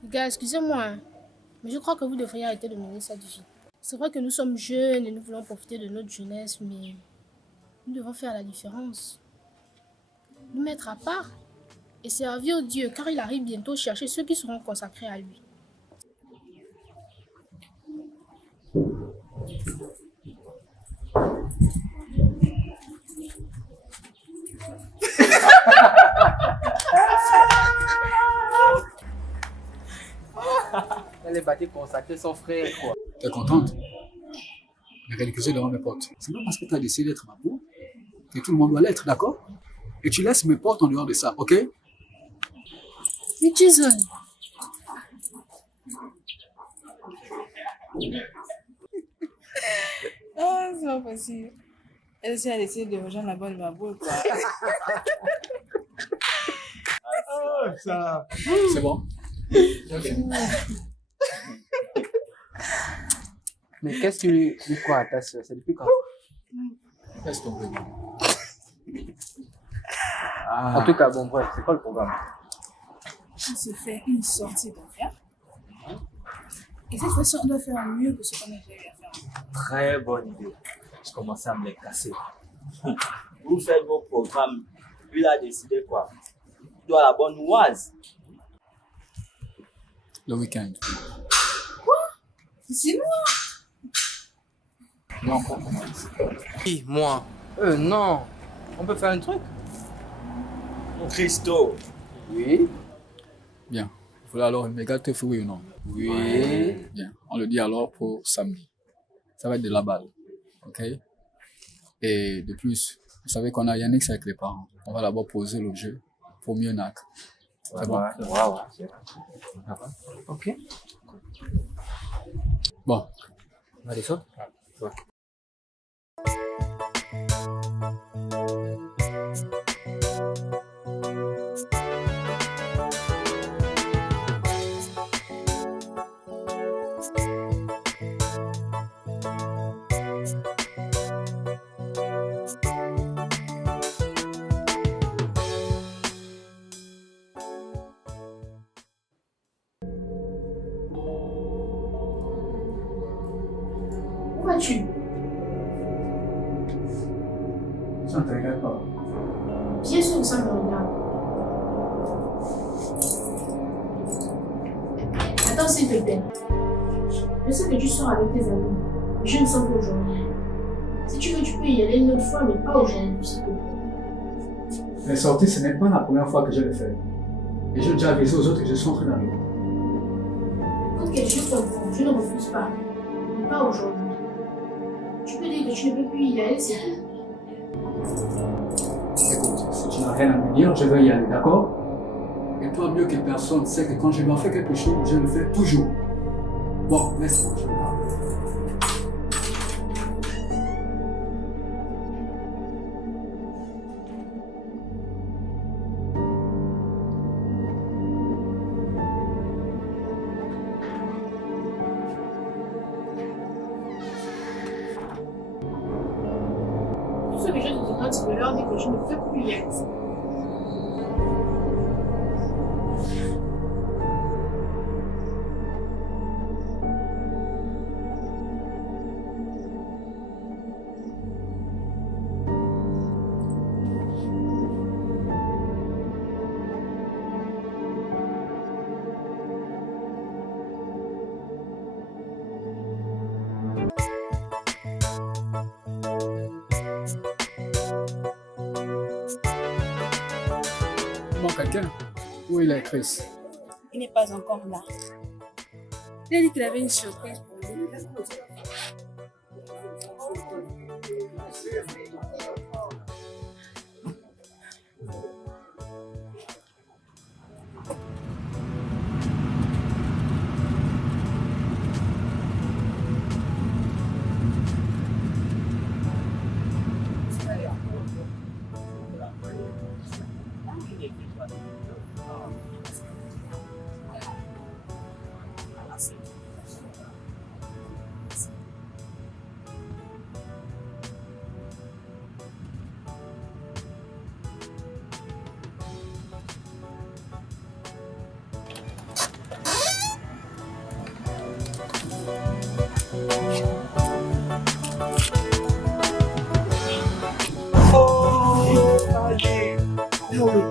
Les gars, excusez-moi, hein, mais je crois que vous devriez arrêter de mener ça du vie. C'est vrai que nous sommes jeunes et nous voulons profiter de notre jeunesse, mais nous devons faire la différence. Nous mettre à part et servir Dieu, car il arrive bientôt chercher ceux qui seront consacrés à lui. Elle est bâtie consacrer son frère, quoi. T'es contente? Mais réaliser devant mes potes. C'est pas parce que tu as décidé d'être ma peau que tout le monde doit l'être, d'accord? Et tu laisses mes potes en dehors de ça, ok? Mais Jason. Ah, c'est pas possible. Elle aussi a décidé de rejoindre la bonne baboule, quoi. Oh, ça. C'est bon? Mais qu'est-ce que tu lui crois à ta soeur? C'est depuis quand? Laisse tomber. En tout cas, bon, bref, c'est quoi le programme? On se fait une sortie d'affaires. Et cette fois-ci, on doit faire mieux que ce qu'on a déjà eu à faire. Très bonne idée. Je commençais à me les casser. Vous faites vos programmes. Lui, il a décidé quoi? Il doit la bonne oise. Le week-end. Quoi? C'est moi? Là, on commence. Qui? Moi? Non. On peut faire un truc? Christo. Oui. Bien. Vous voulez alors une méga teuf, oui ou non? Oui. Bien. On le dit alors pour samedi. Ça va être de la balle. Ok? Et de plus, vous savez qu'on a Yannick avec les parents. On va d'abord poser le jeu pour mieux naître. C'est bon? Ouais. Ok. Bon. Allez, ça? Ouais. Où vas-tu? Ça ne t'inquiète pas. Bien sûr que ça me regarde. Attends s'il te plaît. Je sais que tu sors avec tes amis, mais je ne sens pas aujourd'hui. Si tu veux, tu peux y aller une autre fois, mais pas aujourd'hui, s'il te plaît. Les sorties, ce n'est pas la première fois que je le fais. Et j'ai déjà avisé aux autres que je suis en train d'arriver. Ok, je comprends, je ne refuse pas. Mais pas aujourd'hui. tu ne peux plus y aller, c'est tout. Écoute, si tu n'as rien à me dire, je vais y aller, d'accord? Et toi, mieux que personne, sais que quand je dois faire quelque chose, je le fais toujours. Bon, laisse-moi, je vais parler. Tout ce que je te demande, c'est de leur dire que je ne peux plus y aller. Bon, quelqu'un? Où est Chris? Il n'est pas encore là. Il a dit qu'il avait une surprise pour lui.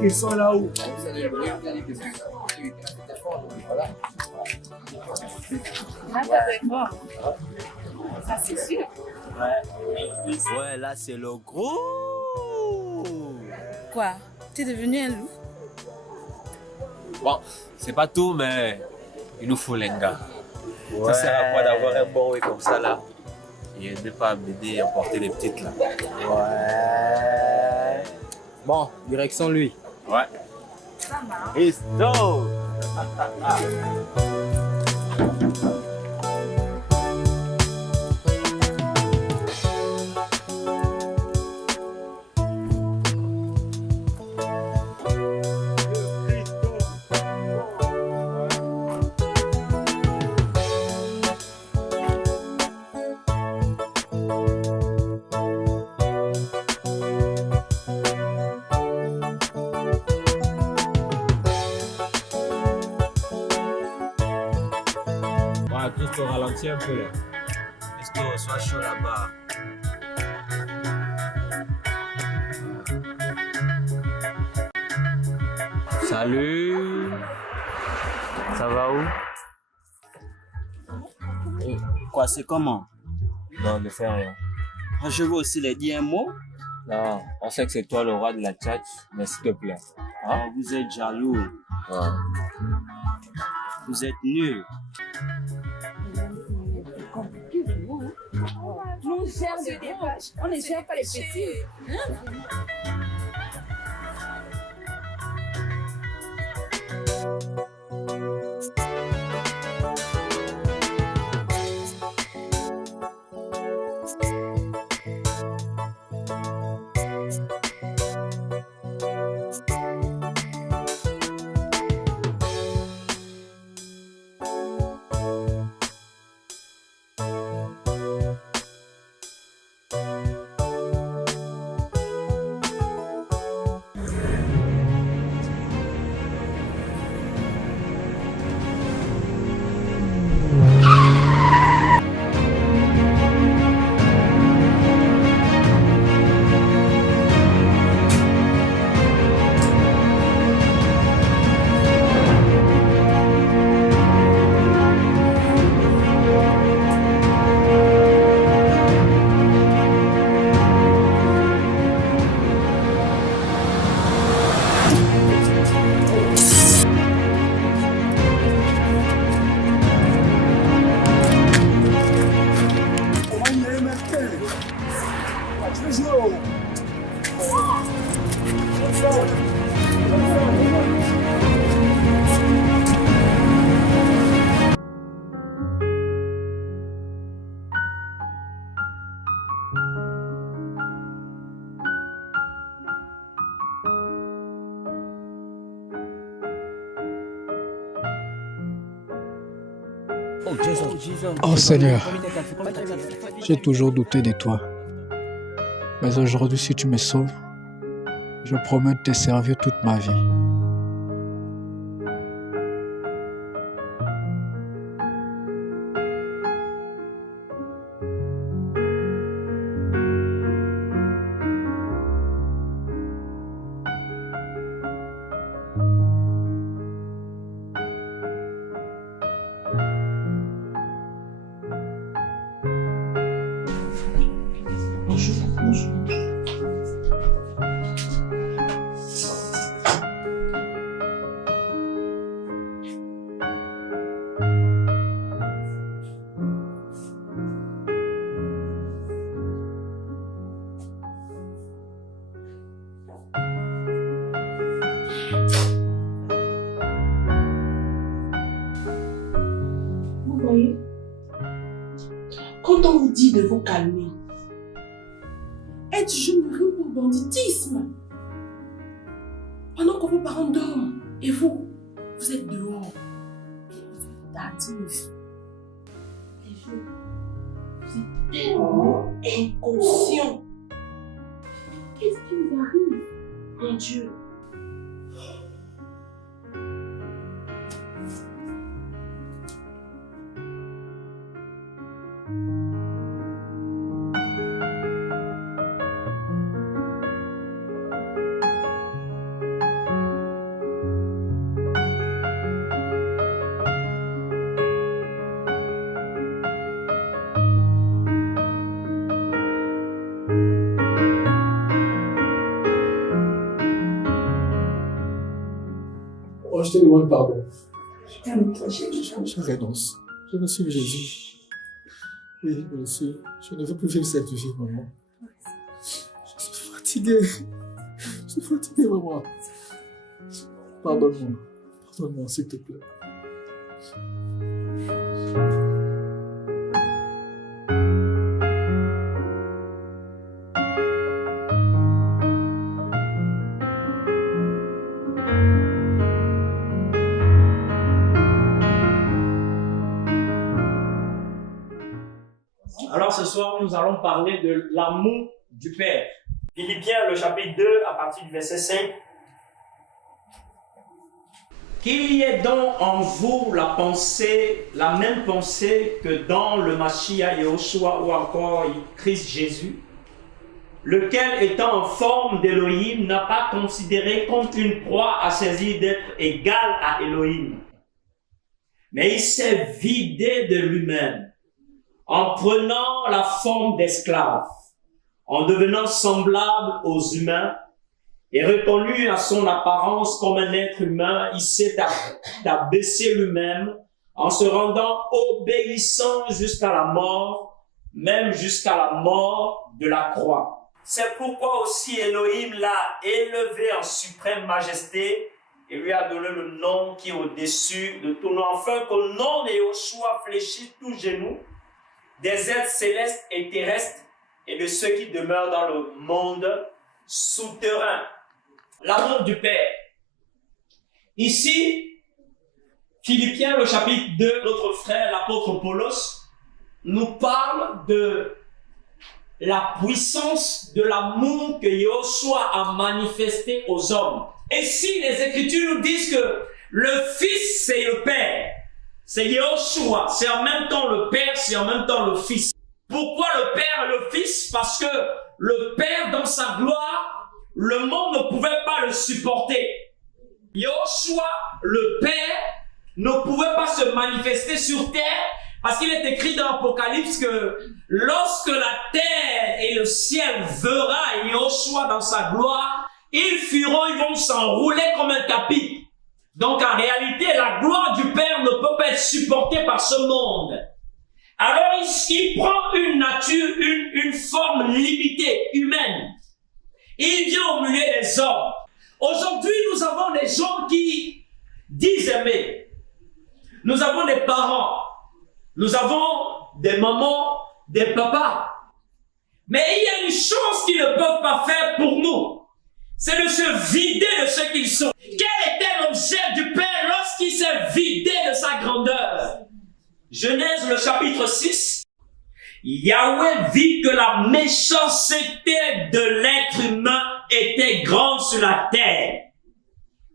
Ils sont là-haut. Ça, c'est sûr. Ouais, là, c'est le gros. Quoi? T'es devenu un loup? Bon, c'est pas tout, mais il nous faut l'enga. Ouais. Ça sert à quoi d'avoir un bon oui comme ça là et ne pas m'aider à porter les petites là. Ouais. Bon, direction lui. Ouais. Ça marche. Risto. Juste ralentir un peu là. Risto, sois chaud là-bas. Salut. Ça va où? Quoi, c'est comment? Non, ne fais rien. Je veux aussi les dire un mot. Non, on sait que c'est toi le roi de la tchatch, mais s'il te plaît. Hein? Oh, vous êtes jaloux. Ouais. Vous êtes nuls. Nous, on gère des dépêches. On ne gère pas les petits. Tu veux jouer Oh Seigneur, j'ai toujours douté de toi. Mais aujourd'hui, si tu me sauves, je promets de te servir toute ma vie. Vous voyez, quand on vous dit de vous calmer, être jeune rime pour banditisme. Pendant que vos parents dorment et vous êtes dehors. Vous êtes tardif. Les jeunes, vous êtes tellement inconscients. Qu'est-ce qui vous arrive, mon Dieu? Je te demande pardon. Calme-toi, Je renonce. Je veux suivre Jésus. Oui, je le suis. Je ne veux plus vivre cette vie, maman. Je suis fatigué. Je suis fatigué, maman. Pardonne-moi. Pardonne-moi, s'il te plaît. Alors ce soir, nous allons parler de l'amour du Père. Philippiens, le chapitre 2, à partir du verset 5. Qu'il y ait donc en vous la même pensée que dans le Mashiach Yahushua ou encore Christ Jésus, lequel étant en forme d'Élohim n'a pas considéré comme une proie à saisir d'être égal à Élohim. Mais il s'est vidé de lui-même en prenant la forme d'esclave, en devenant semblable aux humains et reconnu à son apparence comme un être humain, il s'est abaissé lui-même en se rendant obéissant jusqu'à la mort, même jusqu'à la mort de la croix. C'est pourquoi aussi Elohim l'a élevé en suprême majesté et lui a donné le nom qui est au-dessus de tout nom, afin qu'au nom de Yahushua fléchisse tout genou, des êtres célestes et terrestres et de ceux qui demeurent dans le monde souterrain. L'amour du Père. Ici, Philippiens, le chapitre 2, notre frère, l'apôtre Paulos, nous parle de la puissance de l'amour que Yahushua a manifesté aux hommes. Et si les Écritures nous disent que le Fils, c'est le Père, c'est Yahushua, c'est en même temps le Père, c'est en même temps le Fils. Pourquoi le Père et le Fils? Parce que le Père, dans sa gloire, le monde ne pouvait pas le supporter. Yahushua, le Père, ne pouvait pas se manifester sur terre parce qu'il est écrit dans l'Apocalypse que lorsque la terre et le ciel verra Yahushua dans sa gloire, ils vont s'enrouler comme un tapis. Donc en réalité, la gloire du Père ne peut pas être supportée par ce monde. Alors il prend une nature, une forme limitée, humaine. Il vient au milieu des hommes. Aujourd'hui, nous avons des gens qui disent aimer. Nous avons des parents. Nous avons des mamans, des papas. Mais il y a une chose qu'ils ne peuvent pas faire pour nous. C'est de se vider de ce qu'ils sont. Quel était l'objet du Père lorsqu'il s'est vidé de sa grandeur? Genèse, le chapitre 6. Yahweh vit que la méchanceté de l'être humain était grande sur la terre.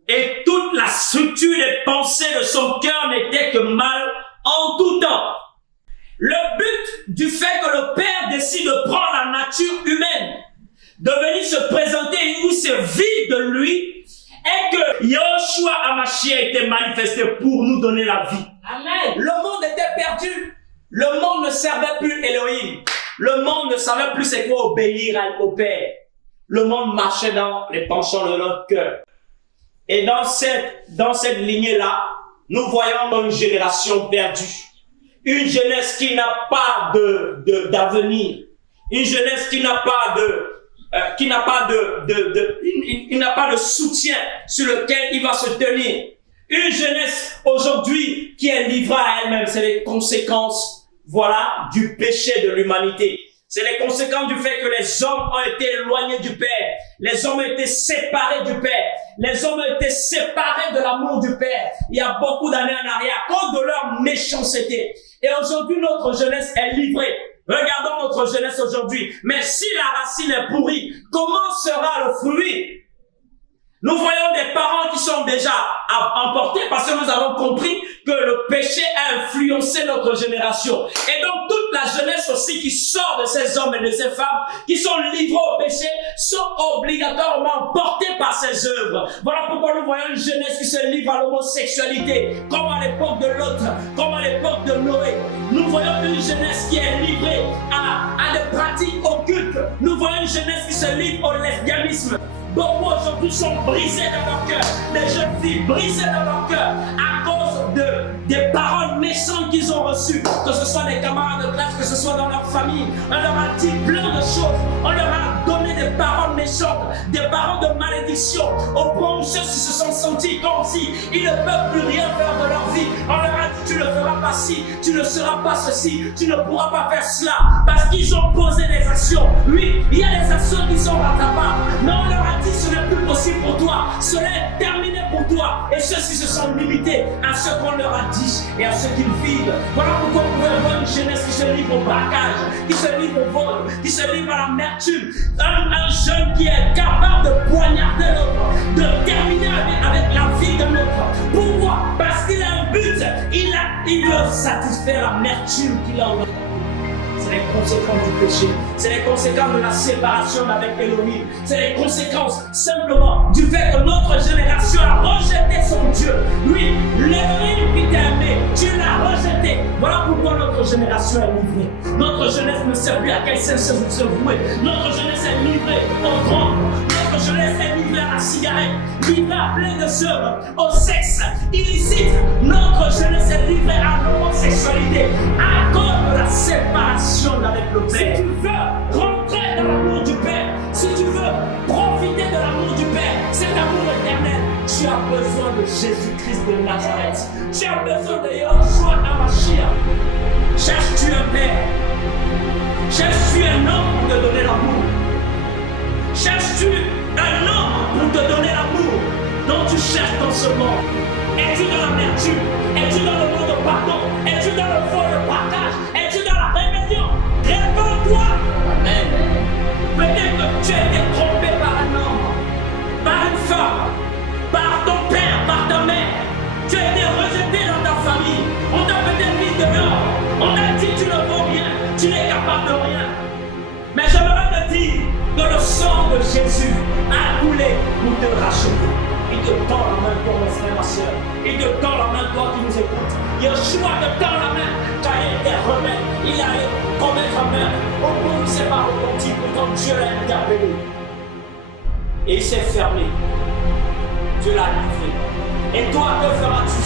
Et toute la structure des pensées de son cœur n'était que mal en tout temps. Le but du fait que le Père décide de prendre la nature humaine, de venir se présenter où il se vide de lui, est que Yahushua Hamashiach était manifesté pour nous donner la vie. Amen. Le monde était perdu. Le monde ne servait plus Elohim. Le monde ne savait plus c'est quoi obéir au Père. Le monde marchait dans les penchants de notre cœur. Et dans cette lignée-là, nous voyons une génération perdue. Une jeunesse qui n'a pas d'avenir. Une jeunesse qui n'a pas de soutien sur lequel il va se tenir. Une jeunesse aujourd'hui qui est livrée à elle-même. C'est les conséquences, voilà, du péché de l'humanité. C'est les conséquences du fait que les hommes ont été éloignés du Père. Les hommes ont été séparés du Père. Les hommes ont été séparés de l'amour du Père. Il y a beaucoup d'années en arrière à cause de leur méchanceté. Et aujourd'hui, notre jeunesse est livrée. Regardons notre jeunesse aujourd'hui. Mais si la racine est pourrie, comment sera le fruit? Nous voyons des parents qui sont déjà emportés parce que nous avons compris que le péché a influencé notre génération. Et donc toute la jeunesse aussi qui sort de ces hommes et de ces femmes qui sont livrés au péché sont obligatoirement portés par ces œuvres. Voilà pourquoi nous voyons une jeunesse qui se livre à l'homosexualité, comme à l'époque de Lot, comme à l'époque de Noé. Nous voyons une jeunesse qui est livrée à des pratiques occultes. Nous voyons une jeunesse qui se livre au lesbianisme. Beaucoup aujourd'hui sont brisés dans leur cœur. Les jeunes filles brisées dans leur cœur à cause des paroles méchantes qu'ils ont reçues. Que ce soit des camarades de classe, que ce soit dans leur famille. On leur a dit plein de choses. On leur a donné des paroles méchantes, des paroles de malédiction. Au point où ceux qui se sont sentis comme si ils ne peuvent plus rien faire de leur vie. On leur a dit tu ne feras pas ci, tu ne seras pas ceci, tu ne pourras pas faire cela. Parce qu'ils ont posé des actions. Oui, il y a des actions qui sont rattrapables. Mais on leur a dit ce n'est plus possible pour toi, cela est terminé pour toi. Et ceux-ci se sont limités à ce qu'on leur a dit et à ce qu'ils vivent. Voilà pourquoi vous pouvez voir une jeunesse qui se livre au braquage, qui se livre au vol, qui se livre à l'amertume. Un jeune qui est capable de poignarder l'autre, de terminer avec la vie de l'autre. Pourquoi? Parce qu'il a un but, il veut satisfaire l'amertume qu'il a en lui. C'est les conséquences du péché. C'est les conséquences de la séparation avec Elohim. C'est les conséquences simplement du fait que notre génération a rejeté son Dieu. Oui, l'Elohim qui t'a aimé, tu l'as rejeté. Voilà pourquoi notre génération est livrée. Notre jeunesse ne sait plus à quel sens se vouer. Notre jeunesse est livrée au drogue. Notre jeunesse est livrée à la cigarette, livrée à plein de œuvres, au sexe illicite. Notre jeunesse est livrée à l'homosexualité à cause de la séparation avec le Père. Si tu veux rentrer dans l'amour du Père, si tu veux profiter de l'amour du Père, cet amour éternel, tu as besoin de Jésus-Christ de Nazareth. Tu as besoin de Yahushua Hamashiach. Cherches-tu un Père? Cherches-tu un homme pour te donner l'amour? Cherches-tu un homme pour te donner l'amour dont tu cherches dans ce monde? Es-tu dans l'amertume? Es-tu dans le monde de pardon? Es-tu dans le faux de partage? Es-tu dans la rébellion? Réponds-toi! Amen. Peut-être que tu as été trompé par un homme, par une femme, par ton père, par ta mère. Tu as été rejeté dans ta famille. On t'a peut-être mis dehors. On t'a dit tu ne vaux rien, tu n'es capable de rien. Mais j'aimerais te dire que le sang de Jésus a coulé pour te racheter. Il te tend la main, toi, mon frère, ma soeur. Il te tend la main, toi qui nous écoutes. Yeshua te tend la main, car il était remède. Il allait commettre la main. Au point où il ne s'est pas repenti, pourtant Dieu l'a interpellé. Et il s'est fermé. Dieu l'a livré. Et toi, que feras-tu?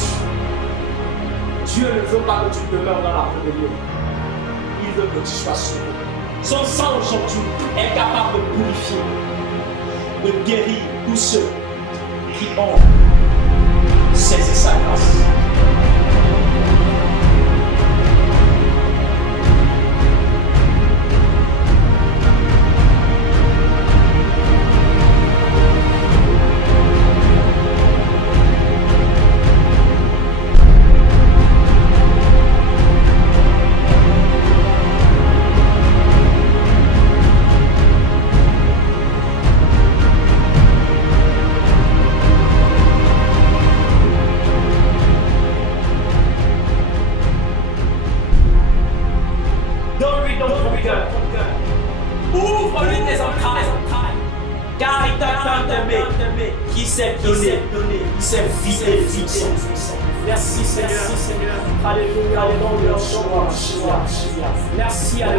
Dieu ne veut pas que tu demeures dans la rébellion. il veut que tu sois sauvé. Son sang aujourd'hui est capable de purifier, de guérir tous ceux qui ont saisi sa grâce. Donne-lui donc ton cœur. Ouvre-lui tes entrailles. Car il t'a tant aimé, qui s'est donné, qui s'est vidé de son sang. Merci Seigneur. Alléluia. Merci Adonai.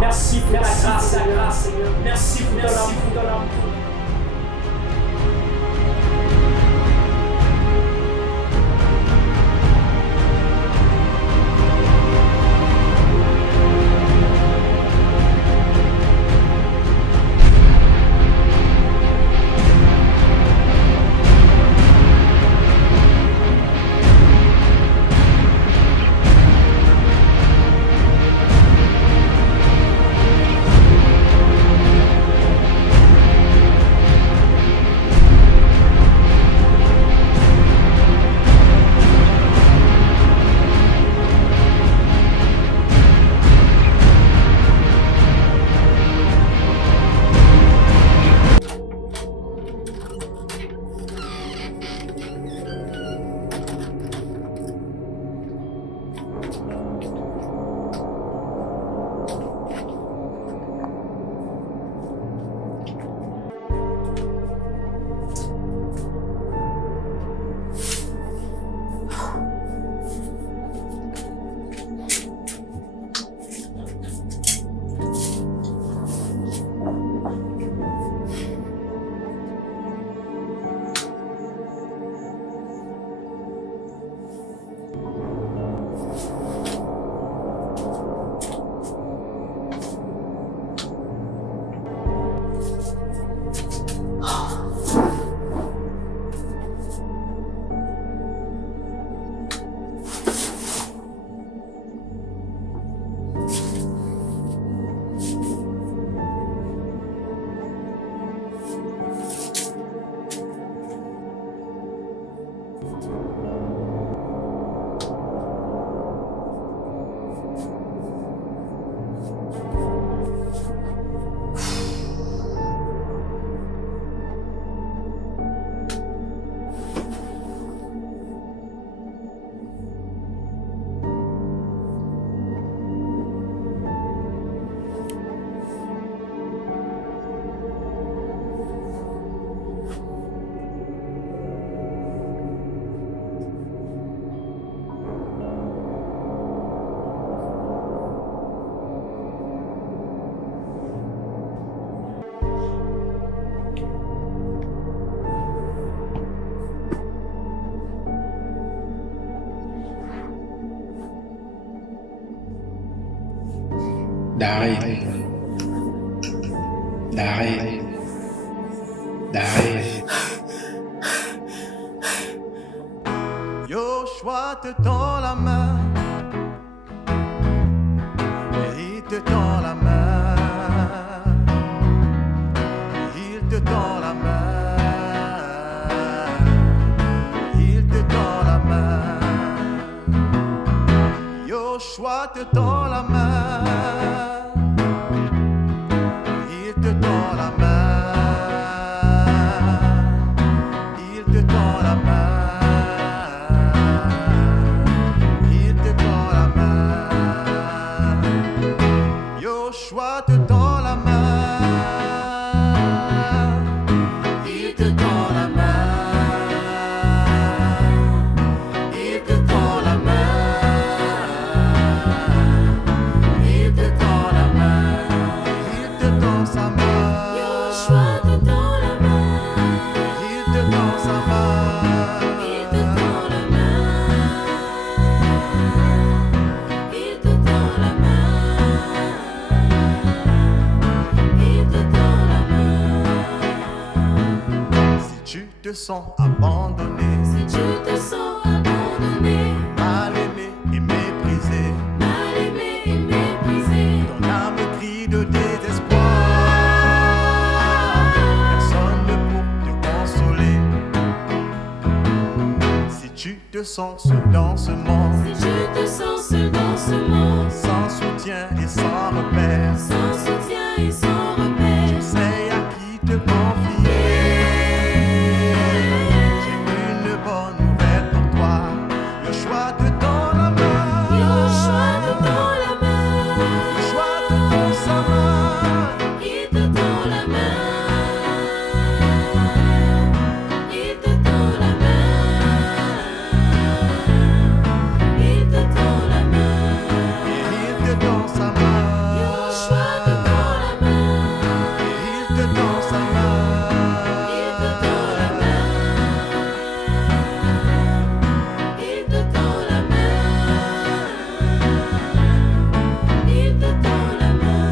Merci pour ta grâce, Seigneur. Merci pour ton amour. Yoshua te tend la main, il te tend la main, il te tend la main, il te tend la main. Yoshua te tend la main, il te tend la main. Yoshua te tend la main, il te tend la main, il te tend la main, il te tend la main, il te tend sa main. Yoshua te tend la main, il te tend sa main, il te tend la main, il te tend la main. sens abandonné, si tu te sens abandonné, mal aimé et méprisé, mal aimé et méprisé, ton âme crie de désespoir, personne pour te consoler. Si tu te sens seul dans ce monde, si tu te sens seul dans ce monde, sans soutien et sans repère, sans soutien et sans repère, je sais à qui te confier. J'ai une bonne nouvelle pour toi, Yoshua te tend la main, Yoshua te tend la main, Yoshua te tend sa main, il te tend la main, il te tend la main, il te tend la main, et il te tend sa main, Yoshua te tend la main, et il te tend sa main, il te tend la main, il te tend la main, il te tend la main.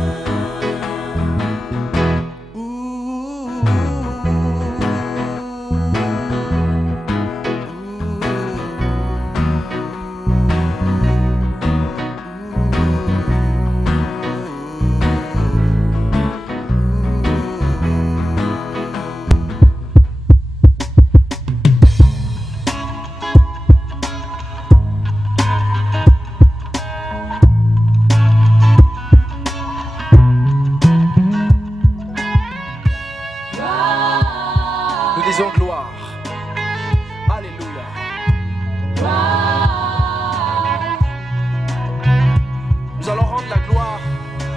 Nous disons gloire. Alléluia. Nous allons rendre la gloire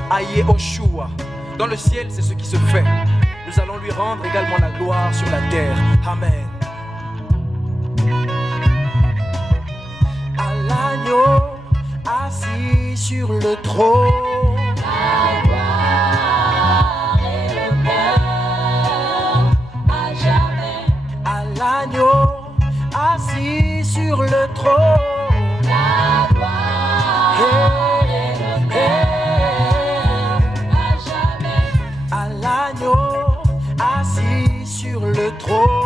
à Yehoshua. Dans le ciel, c'est ce qui se fait. Nous allons lui rendre également la gloire sur la terre. Amen. à l'agneau assis sur le trône. La gloire et l'honneur à jamais. À l'agneau assis sur le trône. La gloire et l'honneur à jamais. À l'agneau assis sur le trône.